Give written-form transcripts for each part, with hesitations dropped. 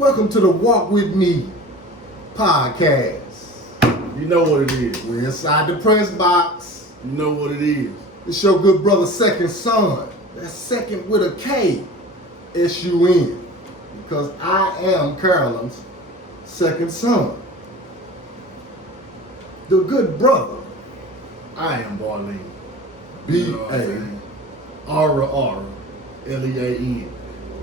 Welcome to the Walk With Me podcast. You know what it is. We're inside the press box. You know what it is. It's your good brother, Second Son. That's second with a K, S-U-N. Because I am Carolyn's second son. The good brother, I am Barleen. B-A-R-R-L-E-A-N.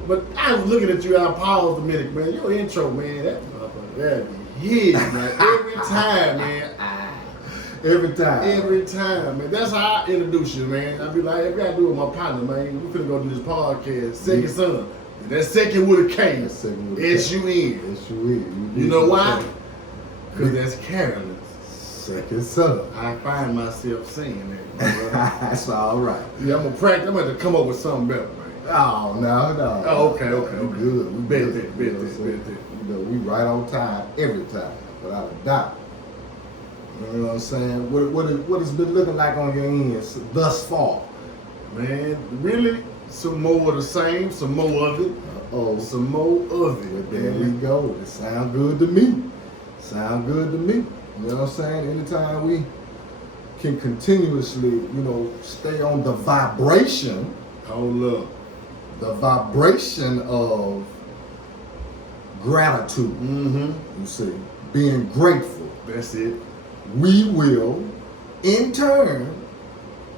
But I was looking at you, I paused a minute, man. Your intro, man, that motherfucker, that be hit, man. Every time, man. Every time. Every time, man. That's how I introduce you, man. I be like, if I do it with my partner, man, we finna go to this podcast, Second Son. And that's second with a K. That's second with a K. S-U-N. S-U-N. You know why? Because that's Carolyn's second son. I find myself saying that. That's all right. Yeah, I'm gonna practice. I'm gonna have to come up with something better, man. Oh, no. Oh, okay. We good. We Bet good. that. You know, we right on time every time, without a doubt. You know what I'm saying? What has been looking like on your ends thus far? Man, really, some more of the same, some more of it. Some more of it. But there we go. It sound good to me. You know what I'm saying? Anytime we can continuously, stay on the vibration. Hold up. The vibration of gratitude. Mm-hmm. You see, being grateful. That's it. We will, in turn,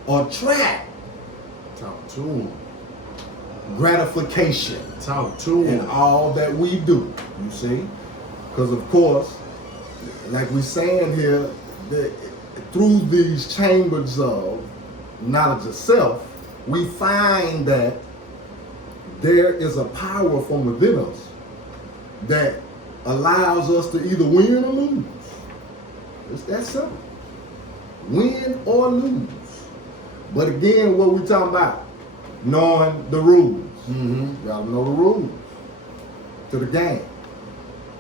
attract Talk to him. gratification Talk to in him. all that we do. You see, because of course, like we're saying here, through these chambers of knowledge of self, we find that there is a power from within us that allows us to either win or lose. It's that simple. Win or lose. But again, what we talking about? Knowing the rules. Mm-hmm. You gotta know the rules to the game.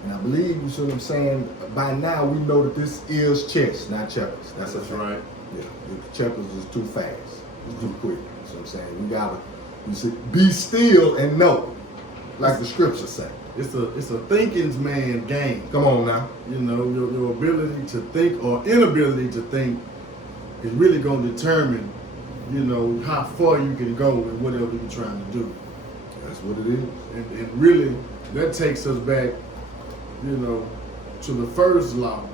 And I believe, you see what I'm saying, by now we know that this is chess, not checkers. That's right. Yeah, checkers is too fast. It's too quick. That's what I'm saying. We gotta be still and know, like the scriptures say. It's a thinking's man game. Come on now. You know, your ability to think or inability to think is really going to determine, how far you can go with whatever you're trying to do. That's what it is. And really, that takes us back, to the first law.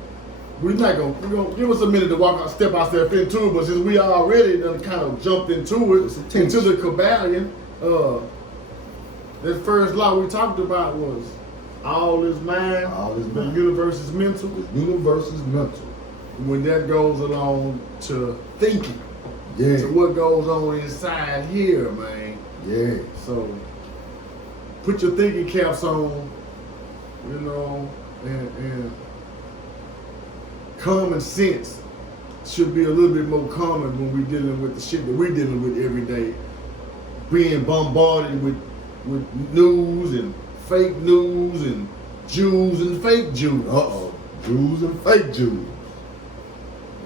We're gonna give us a minute to step ourselves into it, but since we already done kind of jumped into it, into the Kybalion, that first law we talked about was all is mind, the universe is mental. The universe is mental. When that goes along to thinking, yeah, to what goes on inside here, man. Yeah. So put your thinking caps on, and common sense should be a little bit more common when we're dealing with the shit that we're dealing with every day. Being bombarded with news and fake news and Jews and fake Jews. Jews and fake Jews.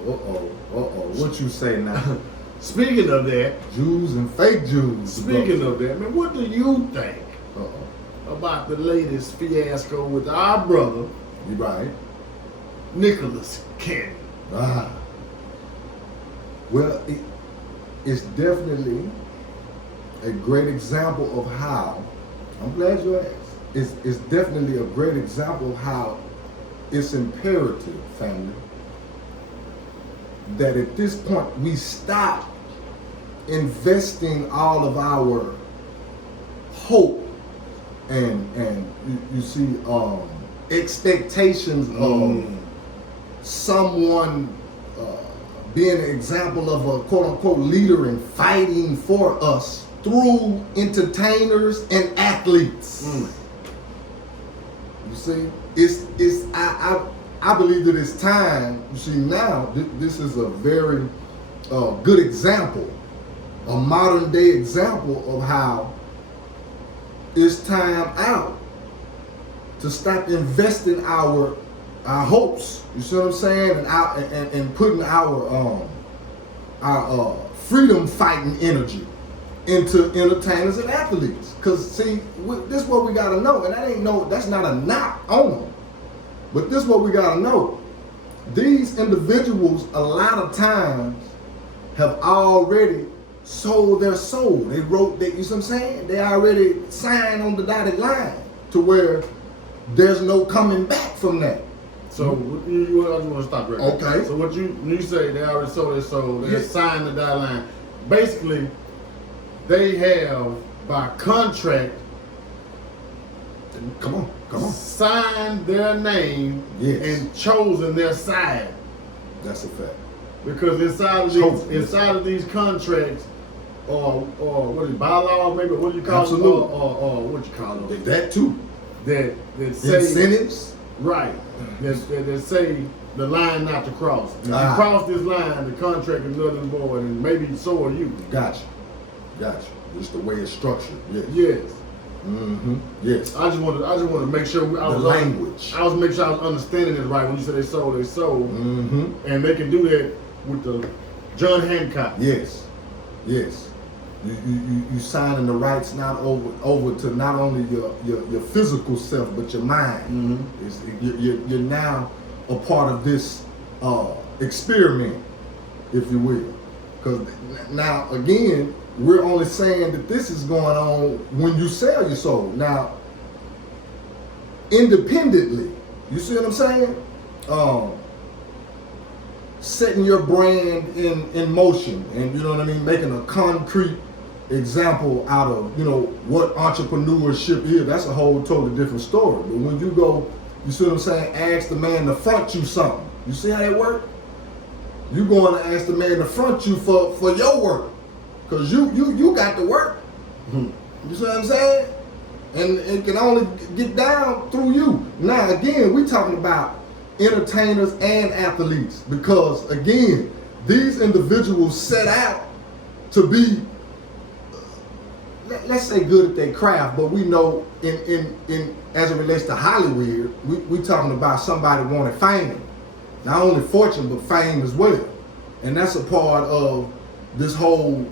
What you say now? Speaking of that, Jews and fake Jews. Speaking of that, man, what do you think about the latest fiasco with our brother? You right. Nicholas Cannon. Well, it's definitely a great example of how, I'm glad you asked, it's definitely a great example of how it's imperative, family, that at this point we stop investing all of our hope and you see expectations of someone being an example of a quote-unquote leader and fighting for us through entertainers and athletes. You see, I believe that it's time. You see, now this is a very good example, a modern day example of how it's time out to stop investing our hopes. You see what I'm saying, and putting our freedom fighting energy into entertainers and athletes. Cause see, this is what we gotta know, and that's not a knock on them. But this is what we gotta know. These individuals a lot of times have already sold their soul. They wrote that, you see what I'm saying? They already signed on the dotted line to where there's no coming back from that. So I just want to stop right there. Okay. So when you say they already sold their soul, they signed the dotted line. Basically, they have by contract Come on. signed their name and chosen their side. That's a fact. Because inside of these contracts, or what is it, bylaws maybe? What do you call Absolutely. them? Or what you call them? That too. That say Incentives. right. That say the line not to cross. If you cross this line, the contract is null and void, and maybe so are you. Gotcha. Just the way it's structured. Yes. Yes. Mm-hmm. Yes. I just want to make sure language. I was making sure I was understanding it right when you said they sold. Mm-hmm. And they can do that with the John Hancock. Yes. You signing the rights not over to not only your physical self but your mind. Mm-hmm. You're now a part of this experiment, if you will. Because now again, we're only saying that this is going on when you sell your soul. Now, independently, you see what I'm saying? Setting your brand in motion, and you know what I mean, making a concrete example out of, you know, what entrepreneurship is. That's a whole totally different story. But when you go, you see what I'm saying, ask the man to front you something. You see how that work? You going to ask the man to front you for your work. Cause you got to work. You see what I'm saying? And it can only get down through you. Now again, we talking about entertainers and athletes, because again, these individuals set out to be, let's say, good at their craft, but we know in as it relates to Hollywood, we talking about somebody wanting fame. Not only fortune, but fame as well. And that's a part of this whole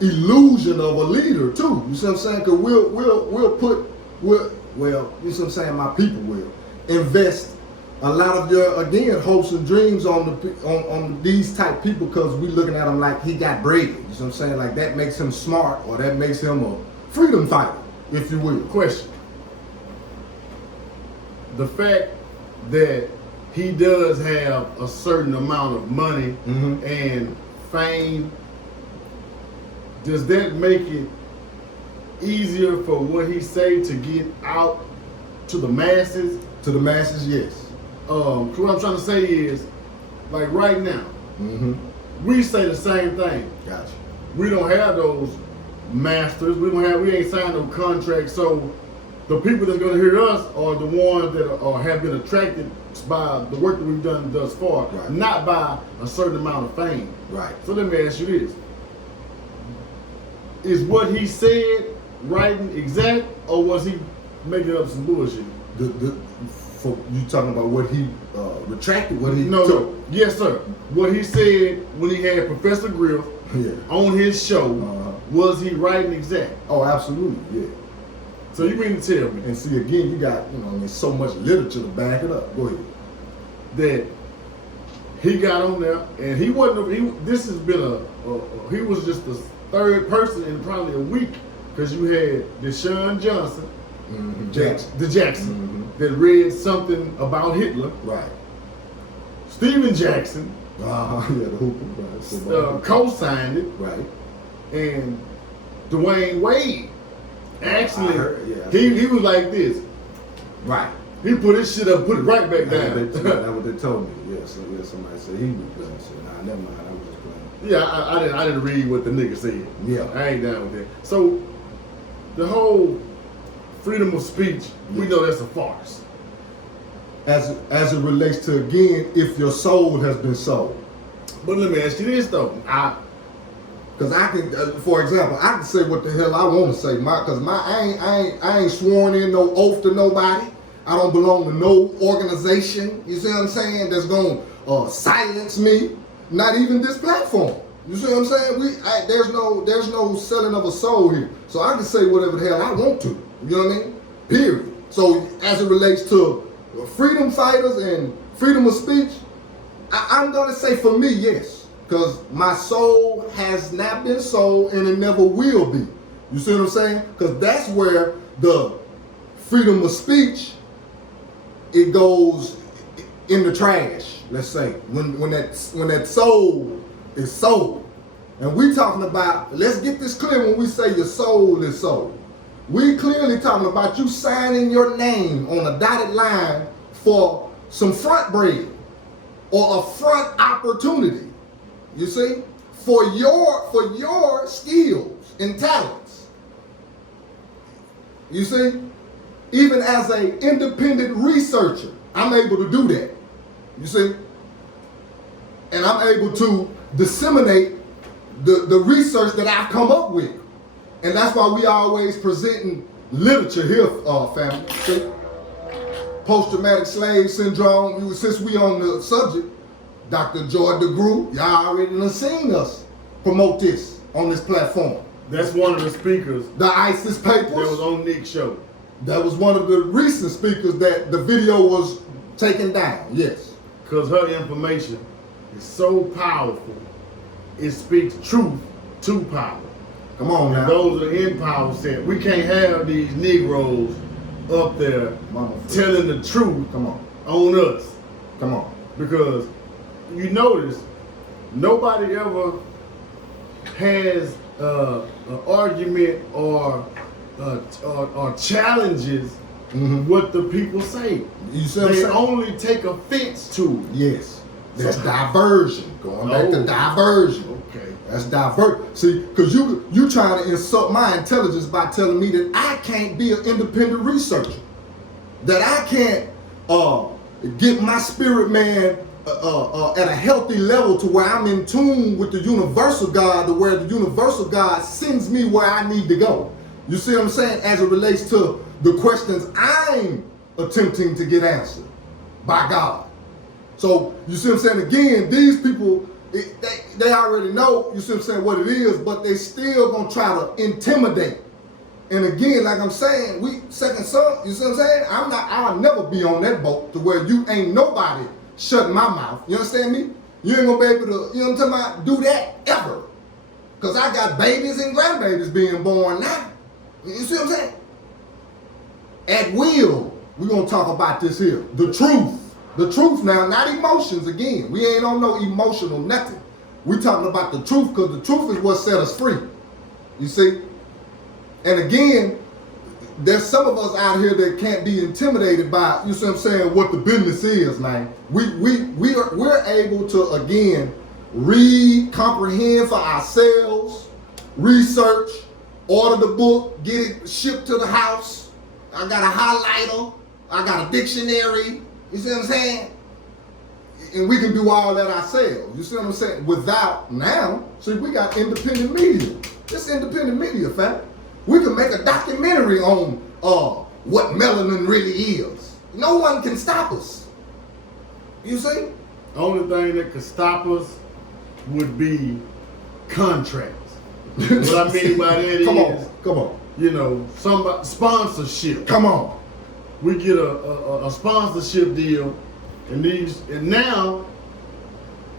illusion of a leader too. You see what I'm saying? Because we'll you see what I'm saying, my people will invest a lot of their, again, hopes and dreams on these type people, because we looking at them like he got bread. You see what I'm saying? Like that makes him smart, or that makes him a freedom fighter, if you will. Question. The fact that he does have a certain amount of money and fame, does that make it easier for what he say to get out to the masses? To the masses, yes. What I'm trying to say is, like right now, we say the same thing. Gotcha. We don't have those masters. We ain't signed no contracts. So the people that's gonna hear us are the ones that have been attracted by the work that we've done thus far, right, not by a certain amount of fame. Right. So let me ask you this. Is what he said right and exact, or was he making up some bullshit? For you talking about what he retracted, what he No. Yes, sir. What he said when he had Professor Griff on his show, was he right and exact? Oh, absolutely, yeah. So you mean to tell me? And see, again, you got, there's so much literature to back it up. Go ahead. That he got on there, and he wasn't. This has been he was just the third person in probably a week, because you had Deshaun Johnson, Jackson, that read something about Hitler. Right. Steven Jackson, the hooper, right. Co-signed it. Right. And Dwayne Wade, actually, heard, he was like this. Right. He put his shit up, put it right back down. That's what they told me. Yeah, so somebody said he was done. So nah, never mind. I was just playing. Yeah, I didn't read what the nigga said. Yeah. I ain't down with that. So the whole freedom of speech, we know that's a farce. As it relates to, again, if your soul has been sold. But let me ask you this though. Because I can, for example, I can say what the hell I want to say. I ain't sworn in no oath to nobody. I don't belong to no organization. You see what I'm saying? That's gonna silence me. Not even this platform. You see what I'm saying? There's no selling of a soul here. So I can say whatever the hell I want to. You know what I mean? Period. So as it relates to freedom fighters and freedom of speech, I'm gonna say for me, yes. Because my soul has not been sold and it never will be. You see what I'm saying? Because that's where the freedom of speech, it goes in the trash, let's say. When that soul is sold. And we talking about, let's get this clear when we say your soul is sold. We clearly talking about you signing your name on a dotted line for some front bread or a front opportunity. You see? For your skills and talents. You see? Even as an independent researcher, I'm able to do that. You see? And I'm able to disseminate the research that I've come up with. And that's why we always presenting literature here, family. See? Post-traumatic slave syndrome, since we on the subject, Dr. Joy DeGroot, y'all already done seen us promote this on this platform. That's one of the speakers. The ISIS papers. That was on Nick's show. That was one of the recent speakers that the video was taken down, yes. Because her information is so powerful, it speaks truth to power. Come on now. And those are in power said, we can't have these Negroes up there telling the truth on us. Come on. Because you notice, nobody ever has an argument or challenges what the people say. You see what I'm they saying? only take offense to it. Yes. That's diversion. Going back to diversion. Okay. That's divert. See, because you trying to insult my intelligence by telling me that I can't be an independent researcher. That I can't get my spirit man at a healthy level to where I'm in tune with the universal God, to where the universal God sends me where I need to go. You see what I'm saying? As it relates to the questions I'm attempting to get answered by God. So, you see what I'm saying? Again, these people, they already know, you see what I'm saying, what it is, but they still gonna try to intimidate. And again, like I'm saying, we second son, you see what I'm saying? I'll never be on that boat to where you ain't nobody shutting my mouth. You understand me? You ain't gonna be able to, you know what I'm talking about, do that ever. Because I got babies and grandbabies being born now. You see what I'm saying? At will, we're gonna talk about this here. The truth. The truth now, not emotions again. We ain't on no emotional nothing. We talking about the truth because the truth is what set us free. You see? And again, there's some of us out here that can't be intimidated by, you see what I'm saying, what the business is, man. We're able to, again, read, comprehend for ourselves, research, order the book, get it shipped to the house. I got a highlighter. I got a dictionary. You see what I'm saying? And we can do all that ourselves. You see what I'm saying? Without now, see, we got independent media. This independent media, fam. We can make a documentary on what melanin really is. No one can stop us. You see? The only thing that could stop us would be contracts. What I mean by that is, come on. You know, sponsorship. Come on. We get a sponsorship deal, and now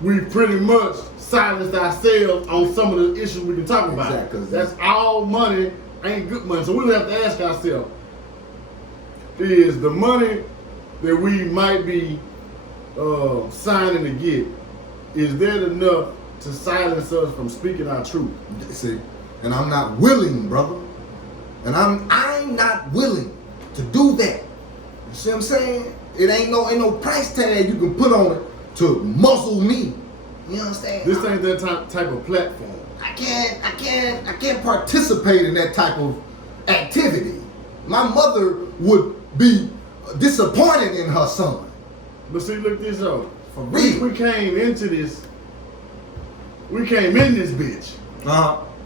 we pretty much silenced ourselves on some of the issues we can talk about. Exactly. That's all money ain't good money. So we have to ask ourselves, is the money that we might be signing to get, is that enough to silence us from speaking our truth? See, and I'm not willing, brother. And I'm not willing to do that. You see what I'm saying? It ain't no price tag you can put on it to muzzle me. You understand? This ain't that type of platform. I can't participate in that type of activity. My mother would be disappointed in her son. But see, look this up. For real. We came into this. We came in this bitch.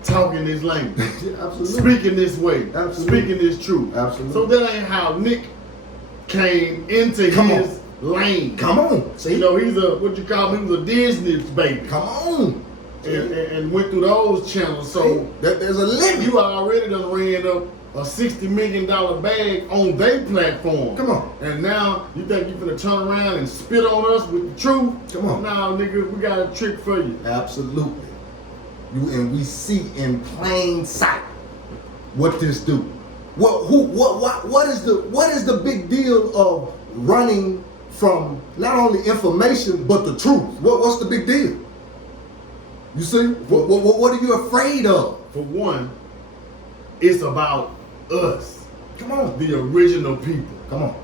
Talking this language. Absolutely. Speaking this way. Absolutely. Speaking this truth. Absolutely. So that ain't how Nick came into his lane. Come on. See? You know, he's a, what you call him, he was a Disney baby. Come on. and went through those channels. So there's a limit. You already done ran up a $60 million bag on their platform. Come on. And now you think you finna turn around and spit on us with the truth? Come on. Now, nigga, we got a trick for you. Absolutely. And we see in plain sight what this do. What is the big deal of running from not only information but the truth? What's the big deal? You see? What are you afraid of? For one, it's about us. Come on. The original people. Come on.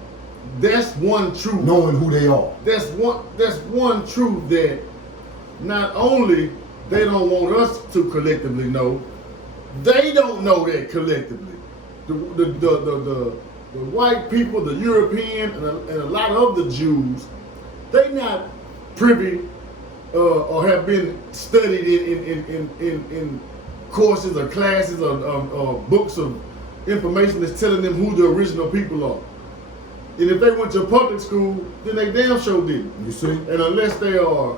That's one truth. Knowing who they are. That's one truth that not only they don't want us to collectively know, they don't know that collectively. The white people, the European, and a lot of the Jews, they not privy or have been studied in courses or classes or books of information that's telling them who the original people are. And if they went to public school, then they damn sure did. You see? And unless they are,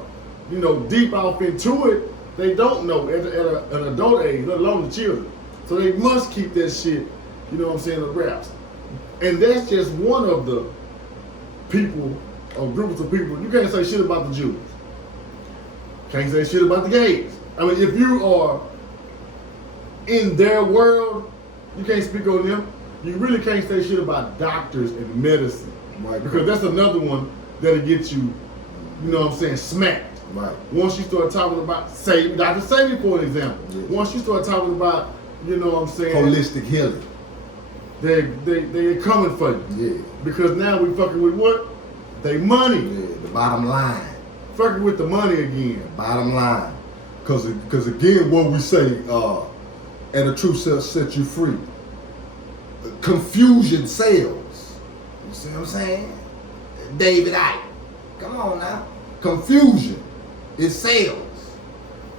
deep off into it, they don't know at an adult age, let alone the children. So they must keep that shit, the wraps. And that's just one of the people or groups of people. You can't say shit about the Jews. Can't say shit about the gays. I mean, if you are in their world, you can't speak on them. You really can't say shit about doctors and medicine. Right. Because that's another one that'll get you, smacked. Right. Once you start talking about, say, Dr. Sadie, for an example. Yeah. Once you start talking about, holistic healing. They're coming for you. Yeah. Because now we fucking with what? They money. Yeah, the bottom line. Fucking with the money again. Bottom line. Because again, what we say, and the truth shall set you free. Confusion sells. You see what I'm saying? David Icke. Come on now. Confusion. It sells.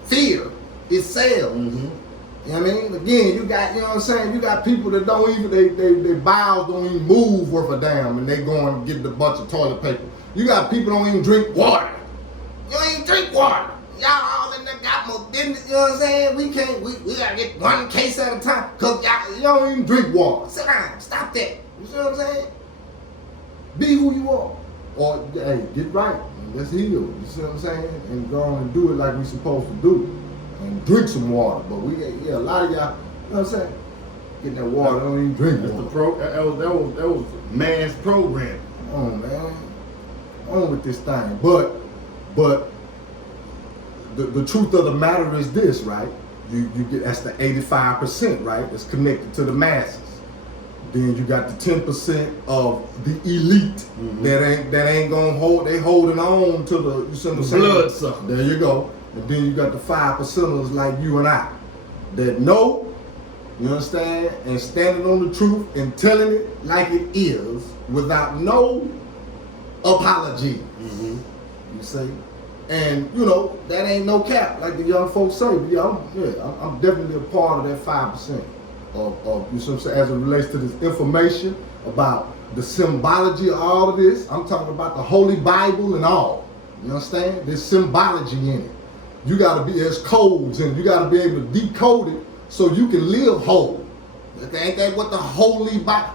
Fear. It sells. Mm-hmm. You know what I mean? Again, you got, you got people that don't even, they bowels don't even move worth a damn, and they go and get a bunch of toilet paper. You got people don't even drink water. You don't even drink water. Y'all all in there got more business, you know what I'm saying? We gotta get one case at a time, cause y'all don't even drink water. Sit down, stop that. You see what I'm saying? Be who you are. Or, hey, get right, let's heal. You see what I'm saying? And go on and do it like we supposed to do. And drink some water. But a lot of y'all, you know what I'm saying? Getting that water, don't even drink water. That was mass programming. Come on, man. On with this thing. But the truth of the matter is this, right? You get, that's the 85%, right? That's connected to the masses. Then you got the 10% of the elite that ain't gonna hold. They holding on to the blood sucker. There you go. And then you got the 5%ers like you and I that know, you understand, and standing on the truth and telling it like it is without no apology. You see? And that ain't no cap, like the young folks say. But I'm definitely a part of that 5% of you see what I'm saying, as it relates to this information about the symbology of all of this. I'm talking about the Holy Bible and all. You understand? There's symbology in it. You gotta be, there's codes, and you gotta be able to decode it so you can live whole. Ain't that what the Holy Bible,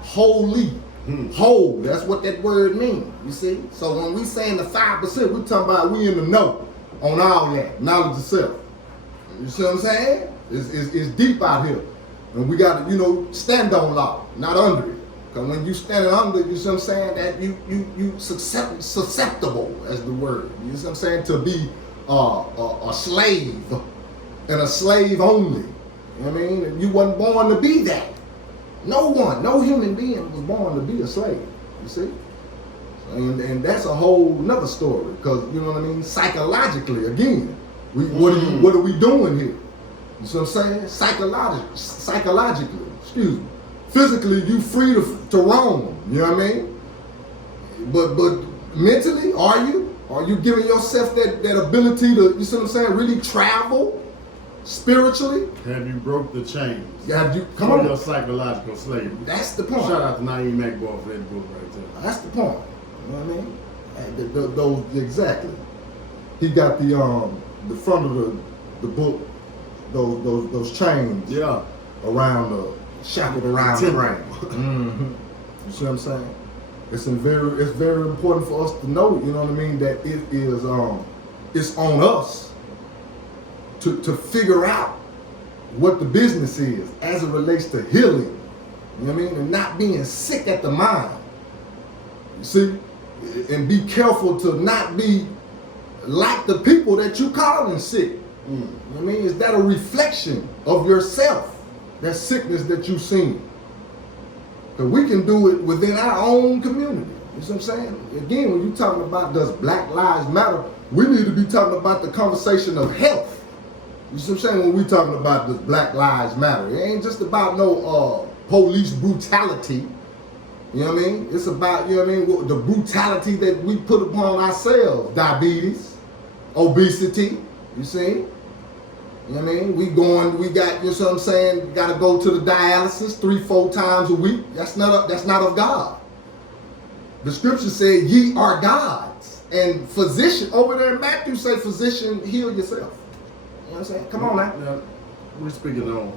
whole, that's what that word means, you see? So when we saying the 5%, we talking about we in the know on all that, knowledge of self. You see what I'm saying? It's deep out here. And we got to, stand on law, not under it. Because when you stand under, you see what I'm saying, that you susceptible, as the word. You see what I'm saying, to be a slave, and a slave only. You know what I mean? And you wasn't born to be that. No human being was born to be a slave, you see? And that's a whole nother story, because, you know what I mean, psychologically, again, what are we doing here? You see what I'm saying? Psychologically, excuse me. Physically, you free to roam, you know what I mean? But mentally, are you? Are you giving yourself that ability to, you see what I'm saying, really travel spiritually? Have you broke the chains? Come on. Your psychological slavery. That's the point. Shout out to Naeem Akbar for that book right there. That's the point. You know what I mean? Those exactly. He got the front of the book, those chains Yeah. around shackled around the brain. Mm-hmm. You see what I'm saying? It's very important for us to know, you know what I mean, that it is it's on us to figure out what the business is as it relates to healing. You know what I mean? And not being sick at the mind. You see? And be careful to not be like the people that you calling sick. You know what I mean? Is that a reflection of yourself? That sickness that you've seen? Because we can do it within our own community. You see what I'm saying? Again, when you're talking about does Black Lives Matter, we need to be talking about the conversation of health. You see what I'm saying? When we're talking about does Black Lives Matter, it ain't just about no police brutality. You know what I mean? It's about, you know what I mean, the brutality that we put upon ourselves. Diabetes, obesity, you see? You know what I mean? We got, you know what I'm saying, got to go to the dialysis 3-4 times a week. That's not of God. The scripture said, ye are gods. And physician, over there in Matthew say, physician, heal yourself. You know what I'm saying? Come on now. Now we're speaking on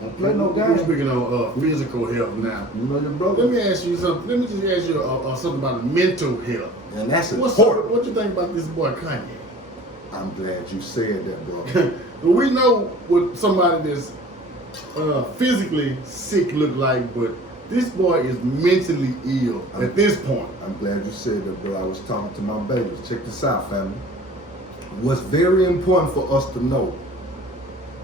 physical health now. You know your brother. Let me ask you something. Let me just ask you something about mental health. And that's important. What you think about this boy Kanye? I'm glad you said that, bro. We know what somebody that's physically sick look like, but this boy is mentally ill at this point. I'm glad you said that, bro. I was talking to my babies. Check this out, family. What's very important for us to know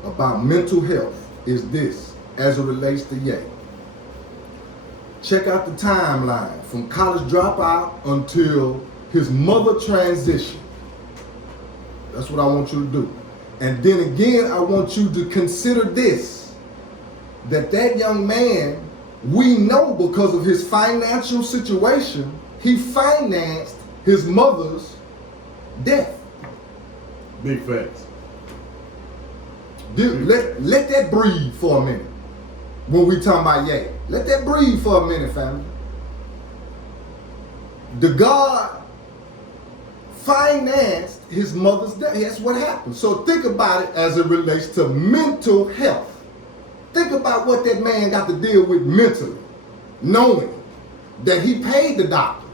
about mental health is this, as it relates to Ye. Check out the timeline from college dropout until his mother transition. That's what I want you to do. And then again, I want you to consider this, that young man, we know because of his financial situation, he financed his mother's death. Big facts. Dude, let that breathe for a minute. When we talking about Ye, let that breathe for a minute, family. The God financed his mother's death. That's what happened. So think about it as it relates to mental health. Think about what that man got to deal with mentally, knowing that he paid the doctor.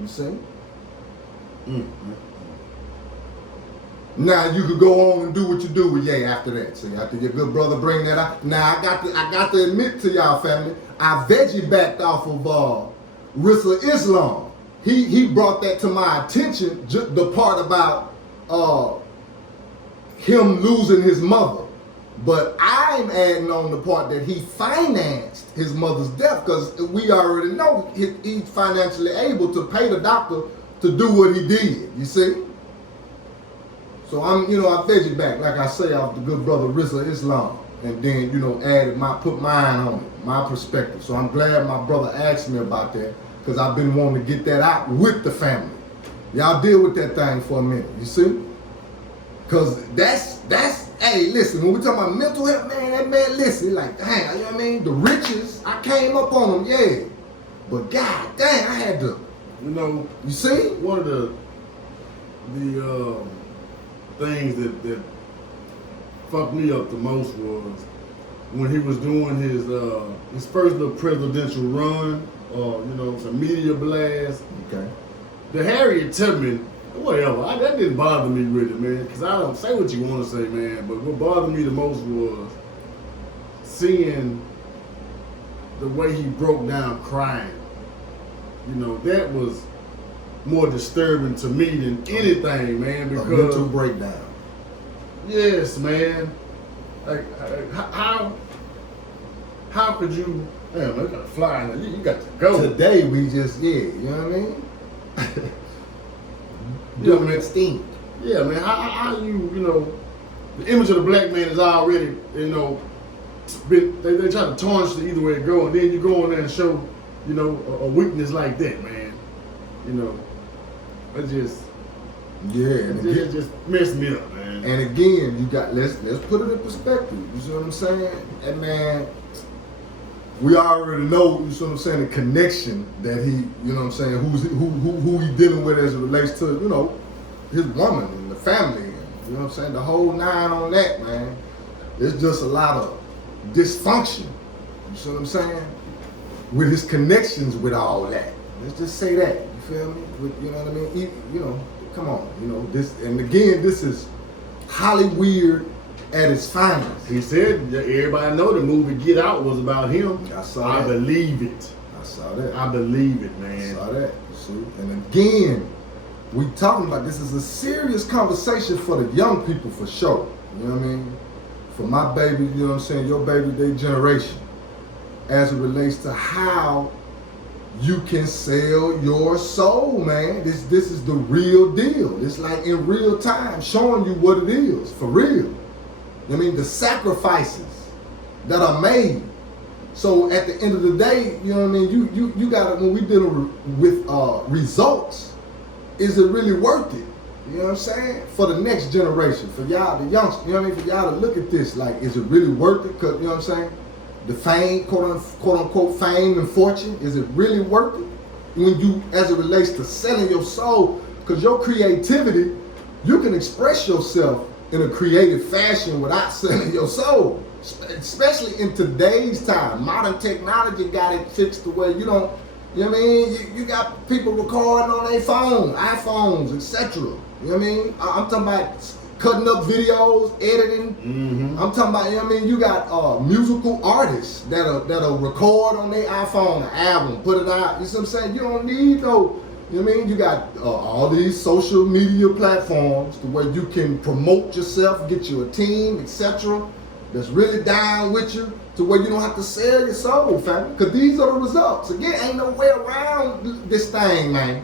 You see? Now you could go on and do what you do with Ye after that. See, after your good brother bring that up. Now I got to admit to y'all, family, I veggie backed off of Rissa Islam. He brought that to my attention, the part about him losing his mother. But I'm adding on the part that he financed his mother's death, because we already know he's financially able to pay the doctor to do what he did, you see? So I veggie back, like I say, off the good brother Rissa Islam. And then, put mine on it, my perspective. So I'm glad my brother asked me about that, because I've been wanting to get that out with the family. Y'all deal with that thing for a minute, you see? Because that's, hey, listen, when we talking about mental health, man, that man, listen, like, dang, you know what I mean? The riches, I came up on them, yeah. But God dang, I had to, you see? One of the things that fucked me up the most was when he was doing his first little presidential run, some media blast. Okay. The Harriet Tubman, whatever, that didn't bother me really, man, because I don't say what you want to say, man, but what bothered me the most was seeing the way he broke down crying. That was more disturbing to me than anything, man, because... A mental breakdown. Yes, man. Like, how could you... Damn, I got to fly. You got to go. Today, we just, you know what I mean? Doing instinct. Yeah, man. How you, the image of the black man is already, they try to tarnish it either way it go, and then you go in there and show, a weakness like that, man. It just... Yeah, it just messed me up, man. And again, you got let's put it in perspective. You see what I'm saying? And man, we already know, you see what I'm saying, the connection that he, you know what I'm saying, who he dealing with as it relates to, his woman and the family. You know what I'm saying? The whole 9 on that, man. It's just a lot of dysfunction. You see what I'm saying? With his connections with all that. Let's just say that. You feel me? You know what I mean? You know, come on. You know, this, and again, this is highly weird at its finest. He said, everybody know the movie Get Out was about him. I saw that. I believe it. I saw that. I believe it, man. I saw that. See? And again, we talking about this is a serious conversation for the young people for sure. You know what I mean? For my baby, you know what I'm saying, your baby, their generation, as it relates to how you can sell your soul, man. This is the real deal. It's like in real time, showing you what it is, for real. I mean, the sacrifices that are made. So at the end of the day, you know what I mean, you gotta, when we dealing with results, is it really worth it? You know what I'm saying? For the next generation, for y'all, the youngsters, you know what I mean? For y'all to look at this, like, is it really worth it? Cause, you know what I'm saying? The fame, quote unquote, fame and fortune, is it really worth it? When you, as it relates to selling your soul, because your creativity, you can express yourself in a creative fashion without selling your soul. Especially in today's time. Modern technology got it fixed the way you don't, you know what I mean? You got people recording on their phone, iPhones, etc. You know what I mean? I'm talking about cutting up videos, editing. Mm-hmm. I'm talking about, you know what I mean? You got musical artists that'll record on their iPhone an album, put it out. You see what I'm saying? You don't need no, you know what I mean? You got all these social media platforms the way you can promote yourself, get you a team, etc. that's really down with you, to where you don't have to sell your soul, family. Because these are the results. Again, ain't no way around this thing, man.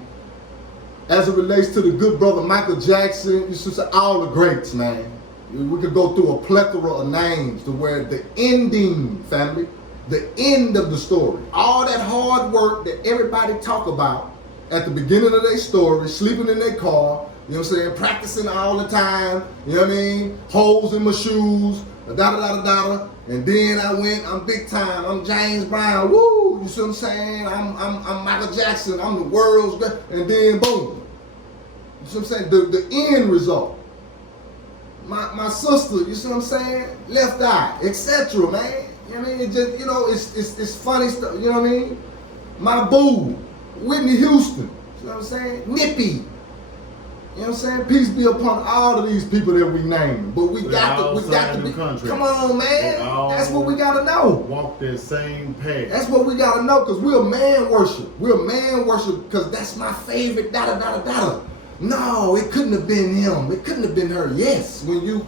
As it relates to the good brother Michael Jackson, you should say all the greats, man. We could go through a plethora of names to where the ending, family, the end of the story, all that hard work that everybody talk about at the beginning of their story, sleeping in their car, you know what I'm saying, practicing all the time, you know what I mean, holes in my shoes, da-da-da-da-da, and then I'm big time, I'm James Brown, woo, you see what I'm saying, I'm Michael Jackson, I'm the world's great, and then boom, you see what I'm saying, the end result. My sister, you see what I'm saying, left eye, etc., man, you know what I mean, it just, you know, it's funny stuff, you know what I mean, my boo, Whitney Houston, you know what I'm saying, Nippy. You know what I'm saying? Peace be upon all of these people that we named. But we got to be, come on, man. That's what we got to know. Walk that same path. That's what we got to know, because we're man worship. We're man worship because that's my favorite, da-da-da-da-da. No, it couldn't have been him. It couldn't have been her. Yes, when you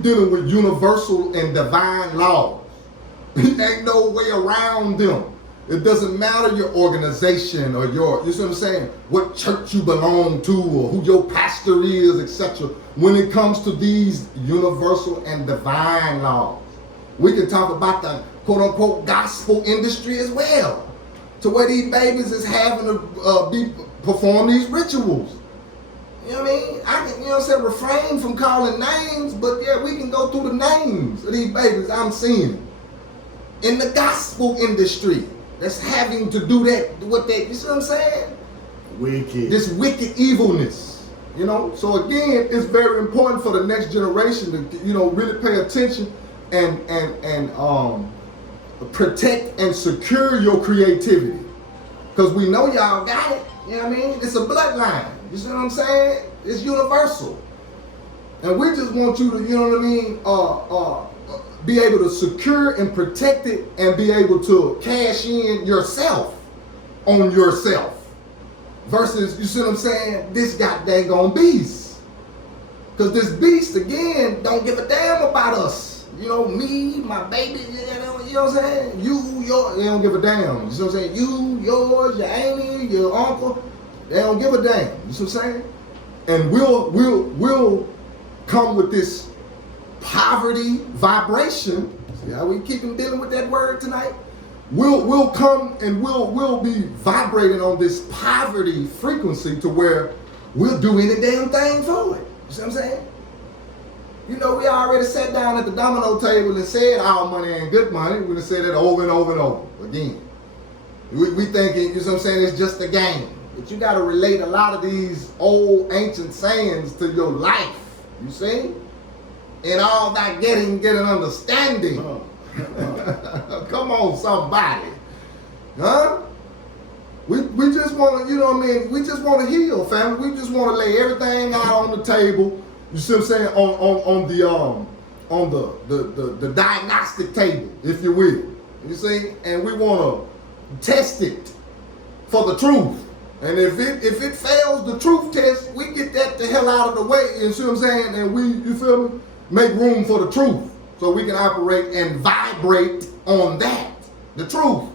dealing with universal and divine laws, ain't no way around them. It doesn't matter your organization or you see what I'm saying, what church you belong to or who your pastor is, etc. When it comes to these universal and divine laws, we can talk about the quote unquote gospel industry as well, to where these babies is having to perform these rituals. You know what I mean? I can, you know what I'm saying, refrain from calling names, but yeah, we can go through the names of these babies I'm seeing in the gospel industry. That's having to do that, what they, you see what I'm saying? Wicked. This wicked evilness, you know? So again, it's very important for the next generation to, you know, really pay attention and protect and secure your creativity. Because we know y'all got it, you know what I mean? It's a bloodline, you see what I'm saying? It's universal. And we just want you to, you know what I mean, be able to secure and protect it and be able to cash in yourself on yourself versus, you see what I'm saying, this goddamn beast. Because this beast, again, don't give a damn about us. You know, me, my baby, you know what I'm saying? You, your, they don't give a damn. You see what I'm saying? You, yours, your auntie, your uncle, they don't give a damn. You see what I'm saying? And we'll come with this poverty vibration. See how we keep dealing with that word tonight? We'll come and we'll be vibrating on this poverty frequency to where we'll do any damn thing for it. You see what I'm saying? You know, we already sat down at the domino table and said all money ain't good money. We're gonna say that over and over and over again. We thinking, you see what I'm saying, it's just a game. But you got to relate a lot of these old ancient sayings to your life. You see? And all that get an understanding. Come on, somebody. Huh? We just want to, you know what I mean? We just want to heal, family. We just want to lay everything out on the table. You see what I'm saying? On the diagnostic table, if you will. You see? And we want to test it for the truth. And if it fails the truth test, we get that the hell out of the way. You see what I'm saying? And you feel me? Make room for the truth so we can operate and vibrate on that, the truth.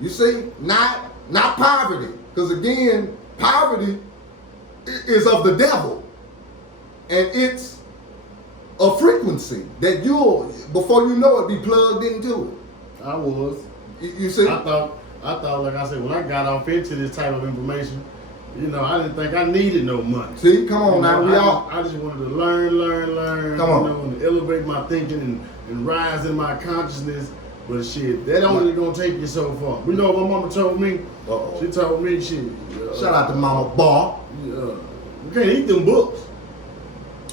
You see, not poverty, because again, poverty is of the devil, and it's a frequency that you'll, before you know it, be plugged into it. I was. You see? I thought, like I said, when I got off into this type of information, you know, I didn't think I needed no money. See, come on now, I just wanted to learn, come on. You know, and elevate my thinking and rise in my consciousness. But shit, that only gonna take you so far. You know what my mama told me? Uh-oh. She told me, shit. Shout out to Mama Bar. You can't eat them books.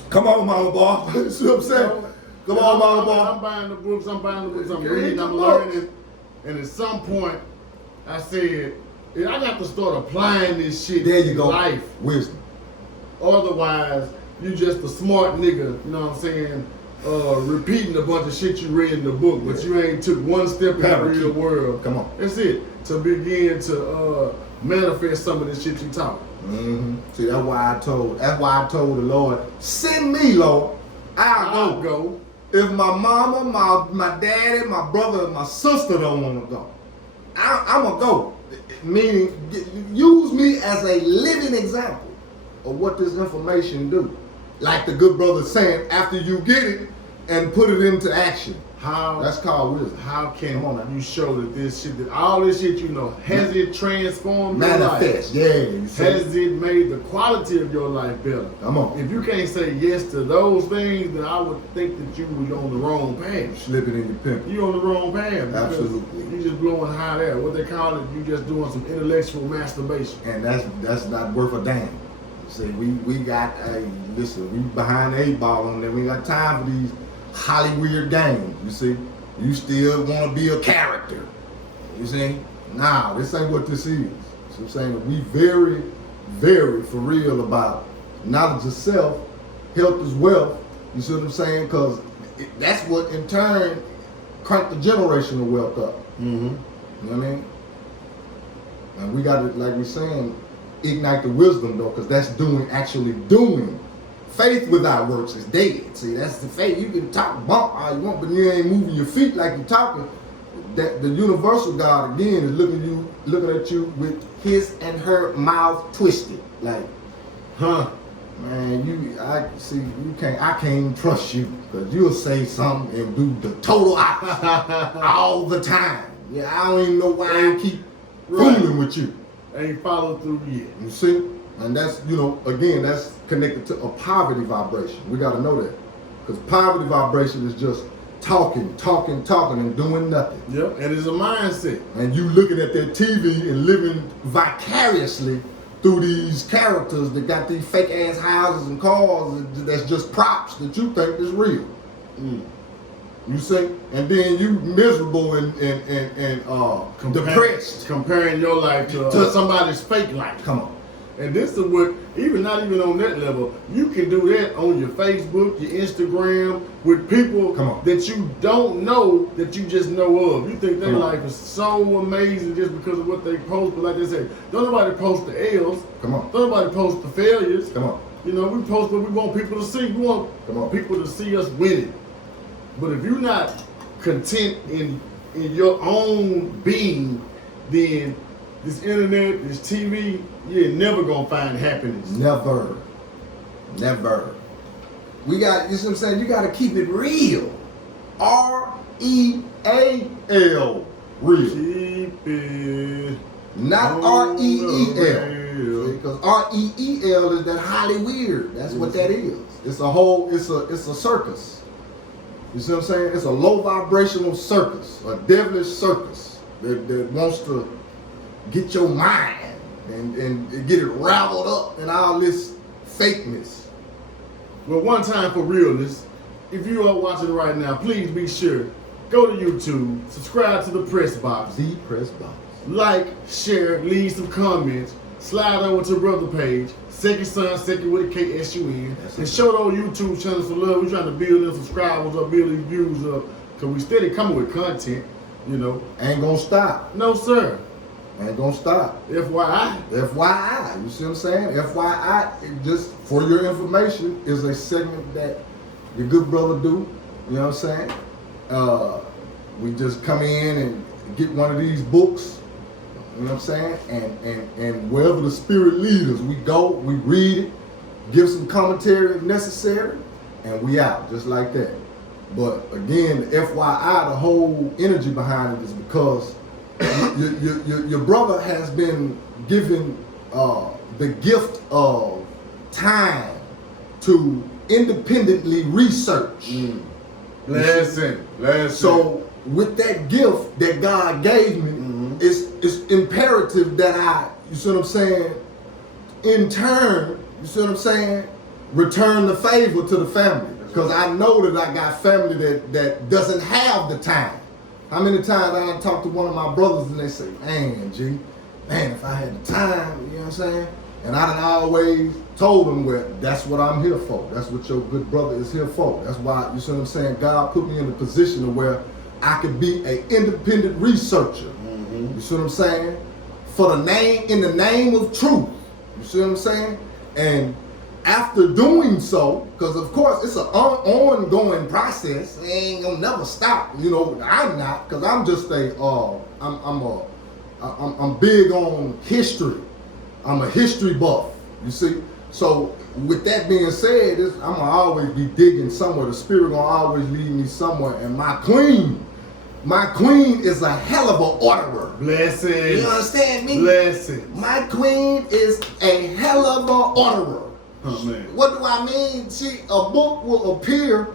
Come on, Mama Bar. You see what I'm saying? Come on, Mama Bar. I'm buying the books, I'm Read reading, the I'm books. learning. And at some point, I said, I got to start applying this shit There you in go. life. Wisdom. Otherwise, you just a smart nigga, you know what I'm saying? Repeating a bunch of shit you read in the book, but you ain't took one step in the real world. Come on. That's it. To begin to manifest some of this shit you taught. Mm-hmm. See, that's why I told the Lord, send me, Lord. I'll go. If my mama, my daddy, my brother, and my sister don't want to go, I'm going to go. Meaning, use me as a living example of what this information do. Like the good brother saying, after you get it and put it into action. That's called wisdom. How can you show that this shit, that all this shit you know, has it transformed your life? Manifest, yeah. You see? Has it made the quality of your life better? Come on. If you can't say yes to those things, then I would think that you were on the wrong path. Slipping in your pimp. You on the wrong path. Absolutely. You just blowing hot air. What they call it, you just doing some intellectual masturbation. And that's not worth a damn. See, we got listen, we behind the 8 ball on there. We got time for these Hollywood games. You see, you still want to be a character. You see, nah, this ain't what this is. So I'm saying we very, very for real about knowledge of self, health is wealth. You see what I'm saying? Because that's what in turn crank the generational wealth up. Mm-hmm. You know what I mean? And we got to, like we're saying, ignite the wisdom though, because that's actually doing. Faith without works is dead. See, that's the faith. You can talk bump all you want, but you ain't moving your feet like you're talking. That the universal God again is looking at you with his and her mouth twisted, like, man, I can't trust you because you'll say something and do the total opposite all the time. Yeah, I don't even know why I keep fooling with you. Ain't followed through yet. You see? And that's, again, that's connected to a poverty vibration. We got to know that. Because poverty vibration is just talking, and doing nothing. Yep, and it's a mindset. And you looking at that TV and living vicariously through these characters that got these fake ass houses and cars that's just props that you think is real. You see? And then you miserable and depressed. Comparing your life to somebody's fake life. Come on. And this is what, not even on that level, you can do that on your Facebook, your Instagram, with people that you don't know, that you just know of. You think their life is so amazing just because of what they post, but like they say, don't nobody post the L's. Come on. Don't nobody post the failures. Come on. We post what we want people to see. We want people to see us winning. But if you're not content in your own being, then this internet, this TV, you're never gonna find happiness. Never. We got, you see what I'm saying? You gotta keep it real. R-E-A-L. Real. Keep it. Not R-E-E-L. Because R-E-E-L is that highly weird. That's what that is. It's a circus. You see what I'm saying? It's a low vibrational circus, a devilish circus that wants to get your mind and get it raveled up and all this fakeness. Well, one time for realness, if you are watching right now, please be sure, go to YouTube, subscribe to the Press Box. The Press Box. Like, share, leave some comments, slide over to brother page, Second Son, second with a KSUN, and show those YouTube channels some love. We're trying to build them subscribers up, build these views up, because we steady coming with content, you know. Ain't gonna stop. No, sir. Ain't gonna stop. FYI. FYI, you see what I'm saying? FYI, just for your information, is a segment that your good brother do. You know what I'm saying? We just come in and get one of these books. You know what I'm saying? And wherever the spirit leads us, we go, we read it, give some commentary if necessary, and we out just like that. But again, FYI, the whole energy behind it is because your brother has been given the gift of time to independently research. Listen. So with that gift that God gave me, it's imperative that I, you see what I'm saying, in turn, you see what I'm saying, return the favor to the family. Because I know that I got family that doesn't have the time. How many times I talk to one of my brothers and they say, man, G, if I had the time, you know what I'm saying? And I done always told them, well, that's what I'm here for. That's what your good brother is here for. That's why, you see what I'm saying, God put me in a position where I could be an independent researcher. You see what I'm saying? In the name of truth. You see what I'm saying? And after doing so, because of course it's an ongoing process, it ain't gonna never stop. You know, I'm not, because I'm just I'm big on history. I'm a history buff. You see, so with that being said, I'm gonna always be digging somewhere. The spirit gonna always lead me somewhere, and my queen is a hell of an orderer. Blessings. You understand me? Blessings. My queen is a hell of an orderer. Oh, man. What do I mean? A book will appear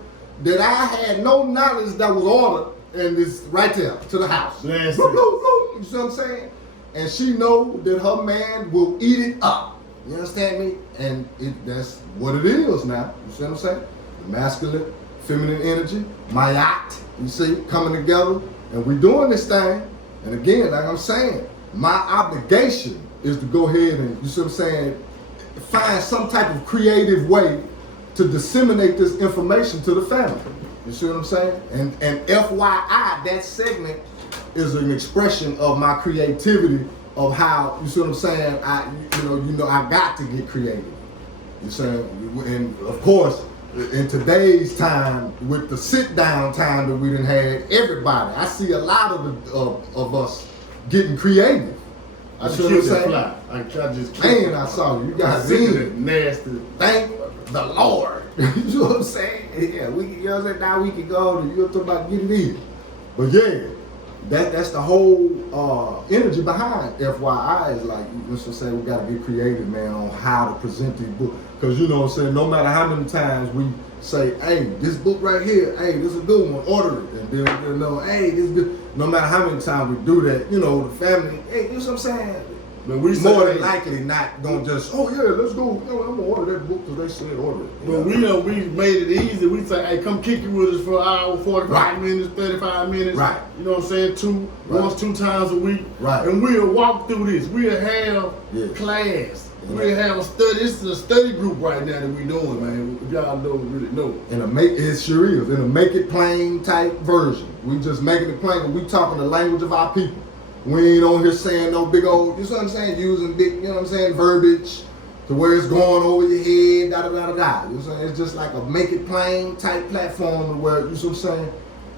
that I had no knowledge that was ordered, and it's right there to the house. Blessings. You see what I'm saying? And she know that her man will eat it up. You understand me? And that's what it is now. You see what I'm saying? The masculine, feminine energy, my yacht, you see, coming together, and we doing this thing. And again, like I'm saying, my obligation is to go ahead and, you see what I'm saying, find some type of creative way to disseminate this information to the family. You see what I'm saying? And FYI, that segment is an expression of my creativity of how, you see what I'm saying, I got to get creative. You saying? And of course, in today's time, with the sit down time that we done had, everybody, I see a lot of us getting creative. I killed that fly. I just killed Man, I saw you. You guys seen seen it. Nasty. Thank the Lord. You know what I'm saying? Yeah, you know what I'm saying? Now we can go and you're talking about getting in. But yeah, that's the whole energy behind FYI is like, you know what I'm saying, we gotta get creative, man, on how to present these books. Because you know what I'm saying, no matter how many times we say, hey, this book right here, hey, this is a good one, order it. And then you know, hey, this is good. No matter how many times we do that, you know, the family, hey, you know what I'm saying? But we more than likely not gonna just, oh yeah, let's go. You know, I'm gonna order that book because they said order it. But we know we made it easy. We say, hey, come kick it with us for an hour, 45 minutes, 35 minutes. Right. You know what I'm saying? Once, 2 times a week. Right. And we'll walk through this. We'll have class. Yeah. We'll have a study. This is a study group right now that we doing, man. If y'all know, really know. It sure is. In a make it plain type version. We just making it plain and we talking the language of our people. We ain't on here saying no big old, you know what I'm saying, using big, you know what I'm saying, verbiage to where it's going over your head, da da da da da. You know what I'm saying? It's just like a make it plain type platform where, you know what I'm saying,